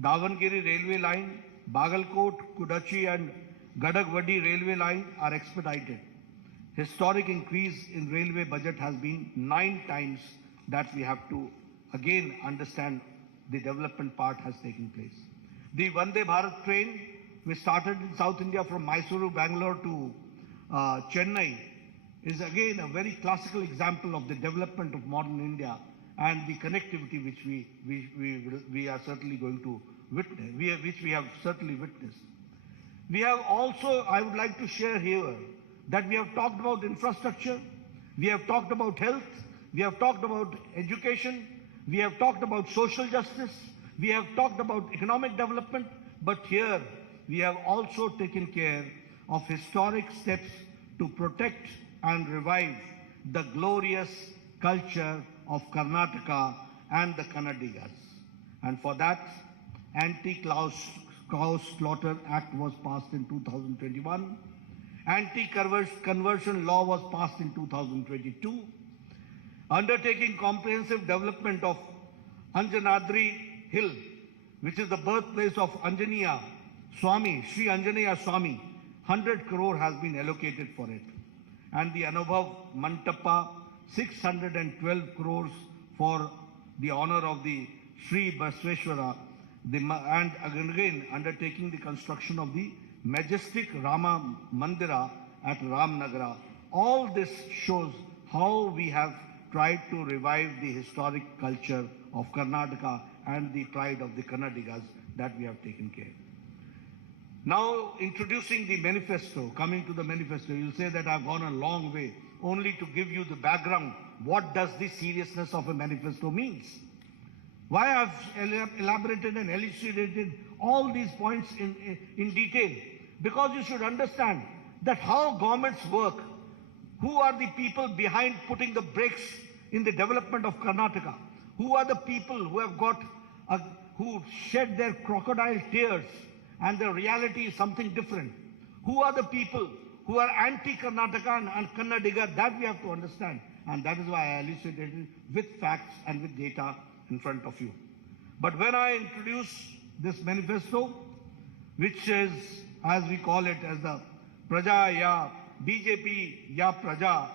Davangere railway line, Bagalkot, Kudachi and Gadagwadi railway line are expedited. Historic increase in railway budget has been 9 times. That we have to again understand the development part has taken place. The Vande Bharat train, which started in South India from Mysuru, Bangalore to Chennai, is again a very classical example of the development of modern India and the connectivity which we are certainly going to witness, which we have certainly witnessed. We have also, I would like to share here, that we have talked about infrastructure, we have talked about health, we have talked about education, we have talked about social justice, we have talked about economic development, but here we have also taken care of historic steps to protect and revive the glorious culture of Karnataka and the Kannadigas. And for that, Anti-Cow Slaughter Act was passed in 2021. Anti-conversion law was passed in 2022. Undertaking comprehensive development of Anjanadri Hill, which is the birthplace of Anjaneya Swami, Sri Anjaneya Swami, 100 crore has been allocated for it. And the Anubhav Mantapa, 612 crores for the honor of the Sri Basveshwara, and again undertaking the construction of the majestic Rama Mandira at Ramnagara. All this shows how we have tried to revive the historic culture of Karnataka and the pride of the Kannadigas that we have taken care. Now introducing the manifesto, coming to the manifesto, you'll say that I've gone a long way only to give you the background. What does the seriousness of a manifesto means? Why I've elaborated and elucidated all these points in detail? Because you should understand that how governments work, who are the people behind putting the brakes in the development of Karnataka, who are the people who have who shed their crocodile tears and the reality is something different. Who are the people who are anti-Karnataka and Kannadiga? That we have to understand. And that is why I elucidated with facts and with data in front of you. But when I introduce this manifesto, which is, as we call it, as the Praja Ya BJP Ya Praja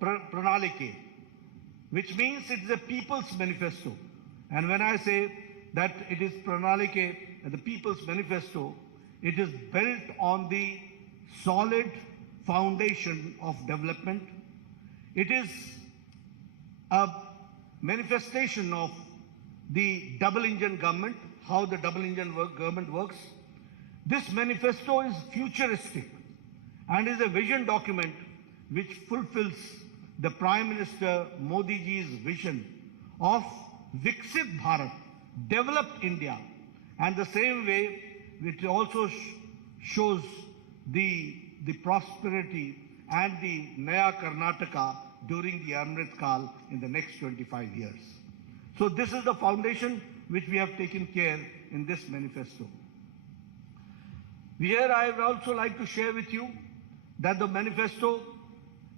Pranalike, which means it is a people's manifesto. And when I say that it is Pranalike, the people's manifesto, it is built on the solid foundation of development. It is a manifestation of the double engine government, how the double engine government works. This manifesto is futuristic and is a vision document which fulfills the Prime Minister Modi ji's vision of Viksit Bharat, developed India, and the same way which also shows the prosperity and the Naya Karnataka during the Amrit Kal in the next 25 years. So this is the foundation which we have taken care in this manifesto. Here I would also like to share with you that the manifesto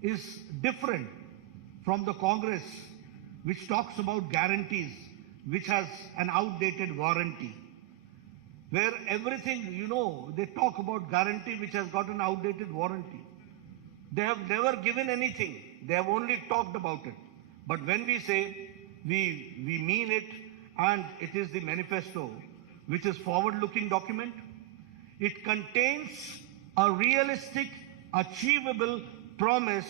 is different from the Congress, which talks about guarantees, which has an outdated warranty. Where everything, they talk about guarantee which has got an outdated warranty. They have never given anything. They have only talked about it. But when we say we mean it, and it is the manifesto, which is forward-looking document, it contains a realistic, achievable promise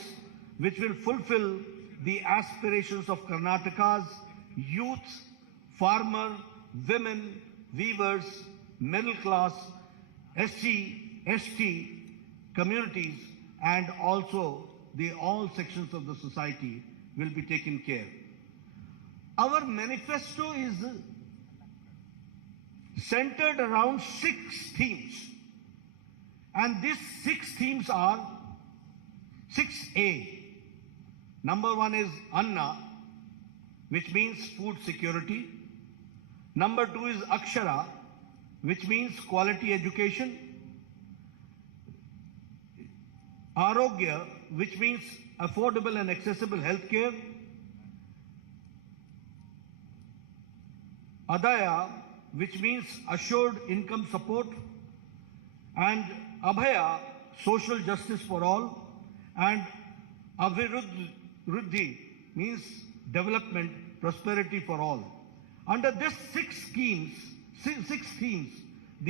which will fulfill the aspirations of Karnataka's youth farmer, women, weavers, middle class, SC, ST communities, and also all sections of the society will be taken care. Our manifesto is centered around 6 themes. And these 6 themes are 6A. Number 1 is Anna, which means food security. Number 2 is Akshara, which means quality education. Arogya, which means affordable and accessible health care. Adaya, which means assured income support. And Abhaya, social justice for all. And Aviruddhi means development, prosperity for all. Under these 6 themes,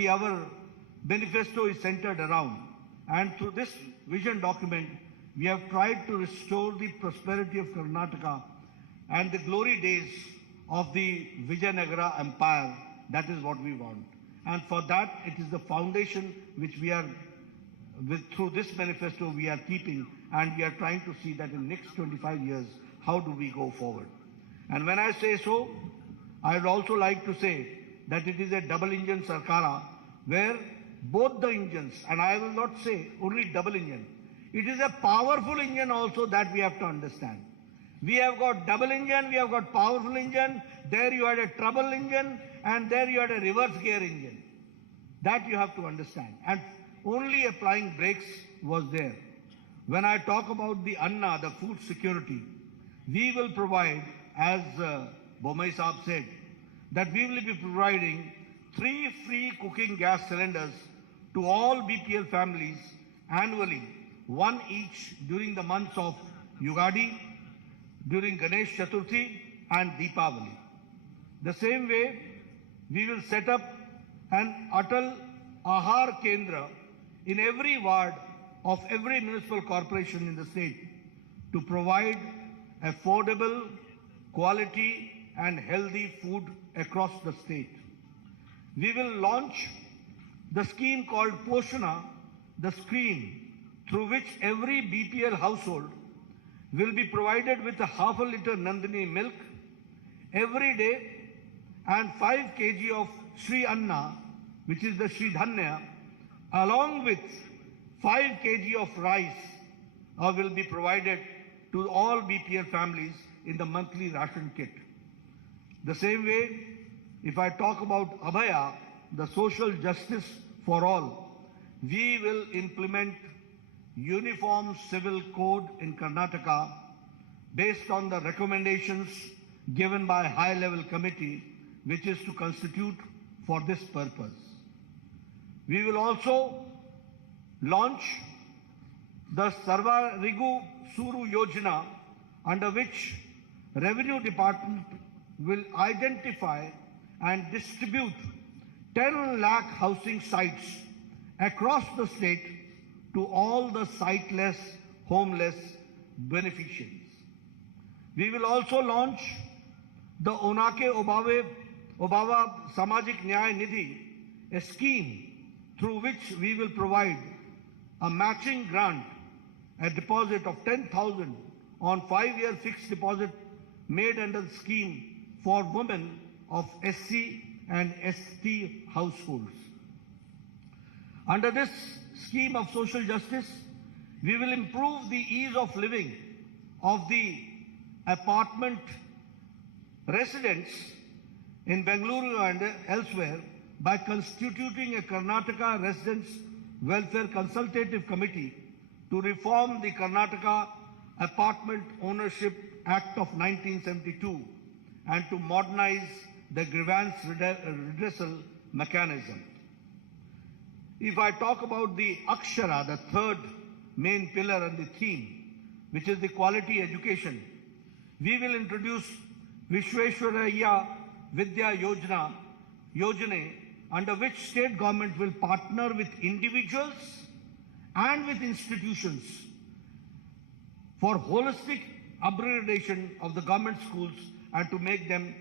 our manifesto is centered around. And through this vision document, we have tried to restore the prosperity of Karnataka and the glory days of the Vijayanagara Empire. That is what we want. And for that, it is the foundation which we are, through this manifesto, we are keeping, and we are trying to see that in the next 25 years, how do we go forward. And when I say so, I would also like to say that it is a double-engine Sarkara, where both the engines, and I will not say only double engine, it is a powerful engine also that we have to understand. We have got double engine, we have got powerful engine, there you had a treble engine, and there you had a reverse gear engine. That you have to understand. And only applying brakes was there. When I talk about the Anna, the food security, we will provide, as Bommai Saab said, that we will be providing 3 free cooking gas cylinders to all BPL families annually, 1 each during the months of Yugadi, during Ganesh Chaturthi and Deepavali. The same way, we will set up an Atal Ahar Kendra in every ward of every municipal corporation in the state to provide affordable, quality and healthy food across the state. We will launch the scheme called Poshana, the scheme through which every BPL household will be provided with a ½ liter Nandini milk every day and 5 kg of Sri Anna, which is the Sri Dhanya, along with 5 kg of rice will be provided to all BPL families in the monthly ration kit. The same way, if I talk about Abhaya, the social justice for all, we will implement uniform civil code in Karnataka based on the recommendations given by a high-level committee which is to constitute for this purpose. We will also launch the Sarva Rigu Suru Yojana, under which Revenue Department will identify and distribute 10 lakh housing sites across the state to all the siteless, homeless beneficiaries. We will also launch the Onake Obava Samajik Nyaya Nidhi, a scheme through which we will provide a matching grant, a deposit of 10,000 on 5-year fixed deposit made under the scheme for women of SC and ST households. Under this scheme of social justice, we will improve the ease of living of the apartment residents in Bengaluru and elsewhere by constituting a Karnataka Residents Welfare Consultative Committee to reform the Karnataka Apartment Ownership Act of 1972 and to modernize the grievance redressal mechanism. If I talk about the Akshara, the third main pillar and the theme, which is the quality education, we will introduce Vishweshwaraya Vidya Yojana, under which state government will partner with individuals and with institutions for holistic upgradation of the government schools and to make them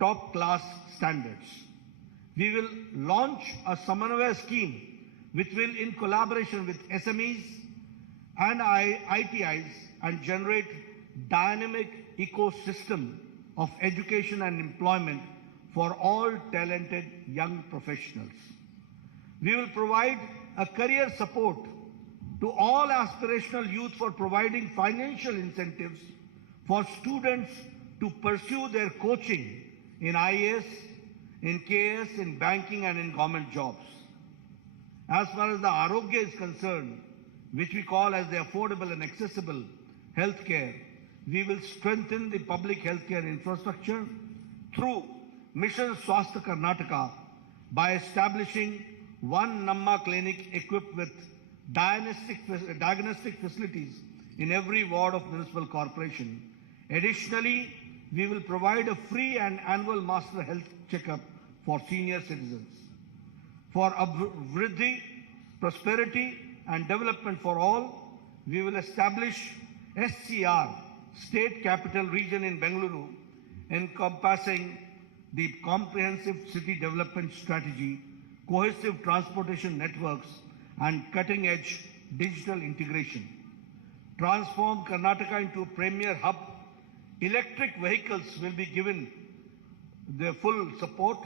top-class standards. We will launch a Samanvaya scheme which will, in collaboration with SMEs and ITIs, and generate dynamic ecosystem of education and employment for all talented young professionals. We will provide a career support to all aspirational youth for providing financial incentives for students to pursue their coaching in IAS, in KS, in banking and in government jobs. As far as the Arogya is concerned, which we call as the affordable and accessible healthcare, we will strengthen the public healthcare infrastructure through Mission Swasthya Karnataka by establishing one Namma clinic equipped with diagnostic facilities in every ward of municipal corporation. Additionally, we will provide a free and annual master health checkup for senior citizens. For Vriddhi, prosperity and development for all, we will establish SCR, State Capital Region in Bengaluru, encompassing the comprehensive city development strategy, cohesive transportation networks, and cutting-edge digital integration. Transform Karnataka into a premier hub. Electric vehicles will be given their full support,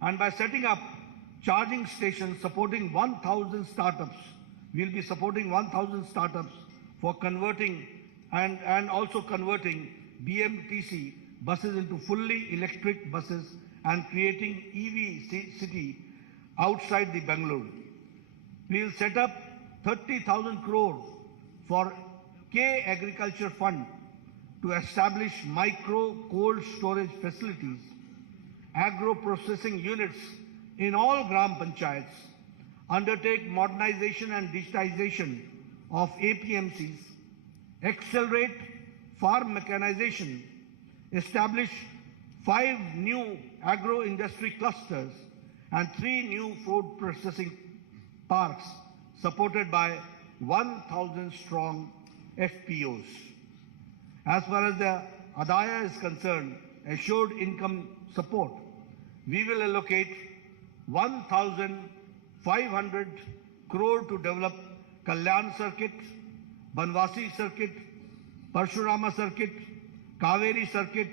and by setting up charging stations supporting 1,000 startups, we will be supporting 1,000 startups for converting and also converting BMTC buses into fully electric buses and creating EV city outside the Bangalore. We will set up 30,000 crore for K Agriculture Fund to establish micro cold storage facilities, agro processing units in all Gram Panchayats, undertake modernization and digitization of APMCs, accelerate farm mechanization, establish 5 new agro-industry clusters and 3 new food processing parks supported by 1,000 strong FPOs. As far as the Adaya is concerned, assured income support, we will allocate 1,500 crore to develop Kalyan Circuit, Banwasi Circuit, Parshurama Circuit, Kaveri Circuit,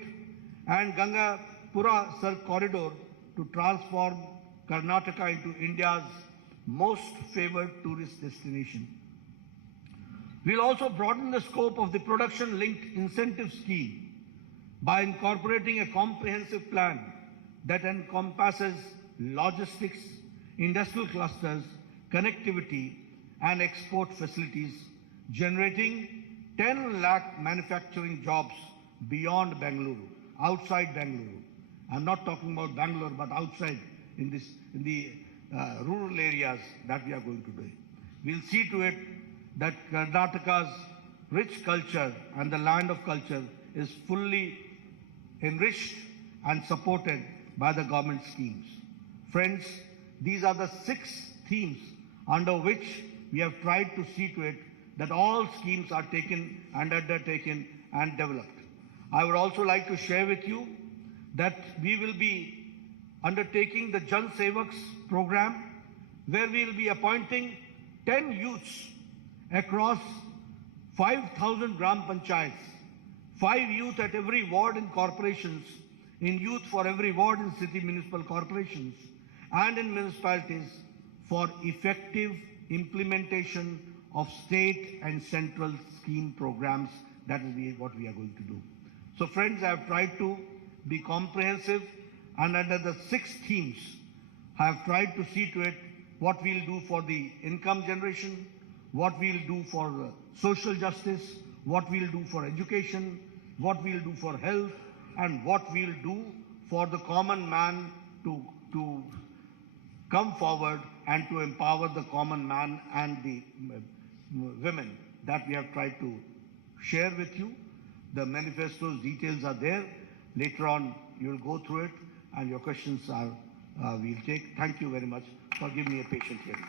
and Gangapura corridor to transform Karnataka into India's most favored tourist destination. We'll also broaden the scope of the production-linked incentive scheme by incorporating a comprehensive plan that encompasses logistics, industrial clusters, connectivity, and export facilities, generating 10 lakh manufacturing jobs beyond Bengaluru, outside Bengaluru. I'm not talking about Bangalore, but outside in the rural areas that we are going to do. We'll see to it that Karnataka's rich culture and the land of culture is fully enriched and supported by the government schemes. Friends, these are the 6 themes under which we have tried to see to it that all schemes are taken and undertaken and developed. I would also like to share with you that we will be undertaking the Jan Sevaks program, where we will be appointing 10 youths across 5,000 Gram Panchayats, 5 youth at every ward in corporations, in youth for every ward in city municipal corporations, and in municipalities for effective implementation of state and central scheme programs. That is what we are going to do. So friends, I have tried to be comprehensive, and under the 6 themes, I have tried to see to it what we'll do for the income generation, what we'll do for social justice, what we'll do for education, what we'll do for health, and what we'll do for the common man to come forward and to empower the common man and the women. That we have tried to share with you. The manifesto's details are there. Later on, you will go through it, and your questions we'll take. Thank you very much for giving me a patient hearing.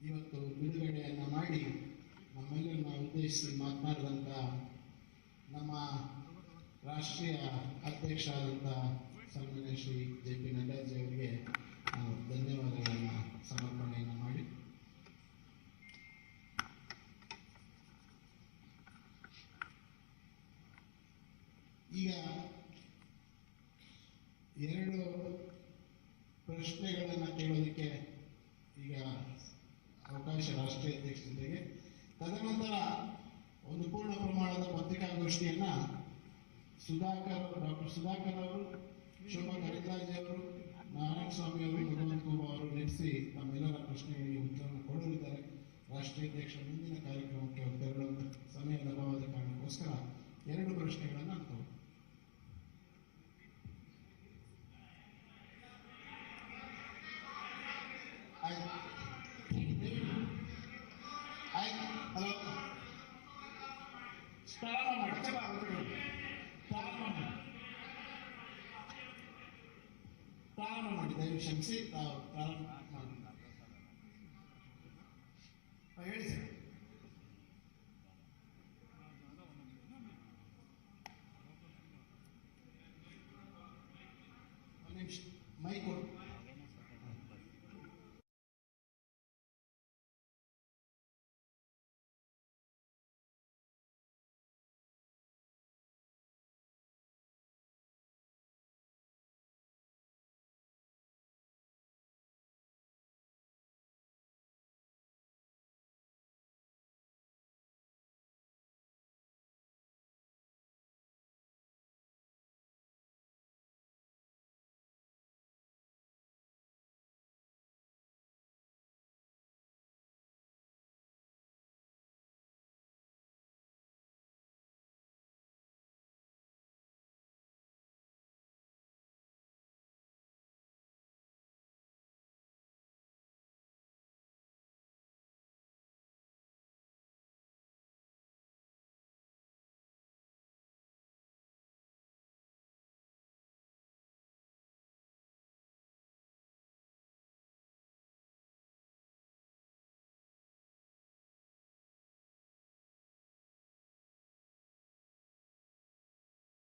ಇವತ್ತು ಬಿಡುಗಡೆಯನ್ನು ಮಾಡಿ ನಮ್ಮೆಲ್ಲರನ್ನ ಉದ್ದೇಶಿಸಿ ಮಾತನಾಡಿದಂಥ ನಮ್ಮ ರಾಷ್ಟ್ರೀಯ ಅಧ್ಯಕ್ಷರಾದಂಥ ಸನ್ಮಾನ್ಯ Shri JP ನಡ್ಡಾಜಿ ಅವರಿಗೆ ನಾವು ಧನ್ಯವಾದಗಳನ್ನು ಸಮರ್ಪಣೆಯನ್ನು ಮಾಡಿ ಈಗ 2 ಪ್ರಶ್ನೆಗಳನ್ನು ಕೇಳೋದಕ್ಕೆ ಈಗ ಅವಕಾಶ ರಾಷ್ಟ್ರೀಯ ಅಧ್ಯಕ್ಷ ಜೊತೆಗೆ, ತದನಂತರ ಒಂದು ಪೂರ್ಣ ಪ್ರಮಾಣದ ಪತ್ರಿಕಾಗೋಷ್ಠಿಯನ್ನು ಡಾಕ್ಟರ್ ಸುಧಾಕರ್ ಅವರು, ಶೋಭಾ ಕರಂದ್ಲಾಜೆ ಅವರು, ನಾರಾಯಣ ಸ್ವಾಮಿ ಅವರು, ಭಗವಂತ ಖೂಬ ಅವರು ನಡೆಸಿ ತಮ್ಮೆಲ್ಲರ ಪ್ರಶ್ನೆಗಳಿಗೆ ಉತ್ತರವನ್ನು ಕೊಡಲಿದ್ದಾರೆ. ರಾಷ್ಟ್ರೀಯ ಅಧ್ಯಕ್ಷ ಮುಂದಿನ ಕಾರ್ಯಕ್ರಮಕ್ಕೆ ತೆರಳುವ ಸಮಯದ ಅಭಾವದ ಕಾರಣಕ್ಕೋಸ್ಕರ 2 ಪ್ರಶ್ನೆಗಳನ್ನು ನಾವು ಹಲೋ ಪ್ರಾರಂಭ ಮಾಡಿ ದಯವಿಟ್ಟು ಕ್ಷಮಿಸಿ ಪ್ರಾರಂಭ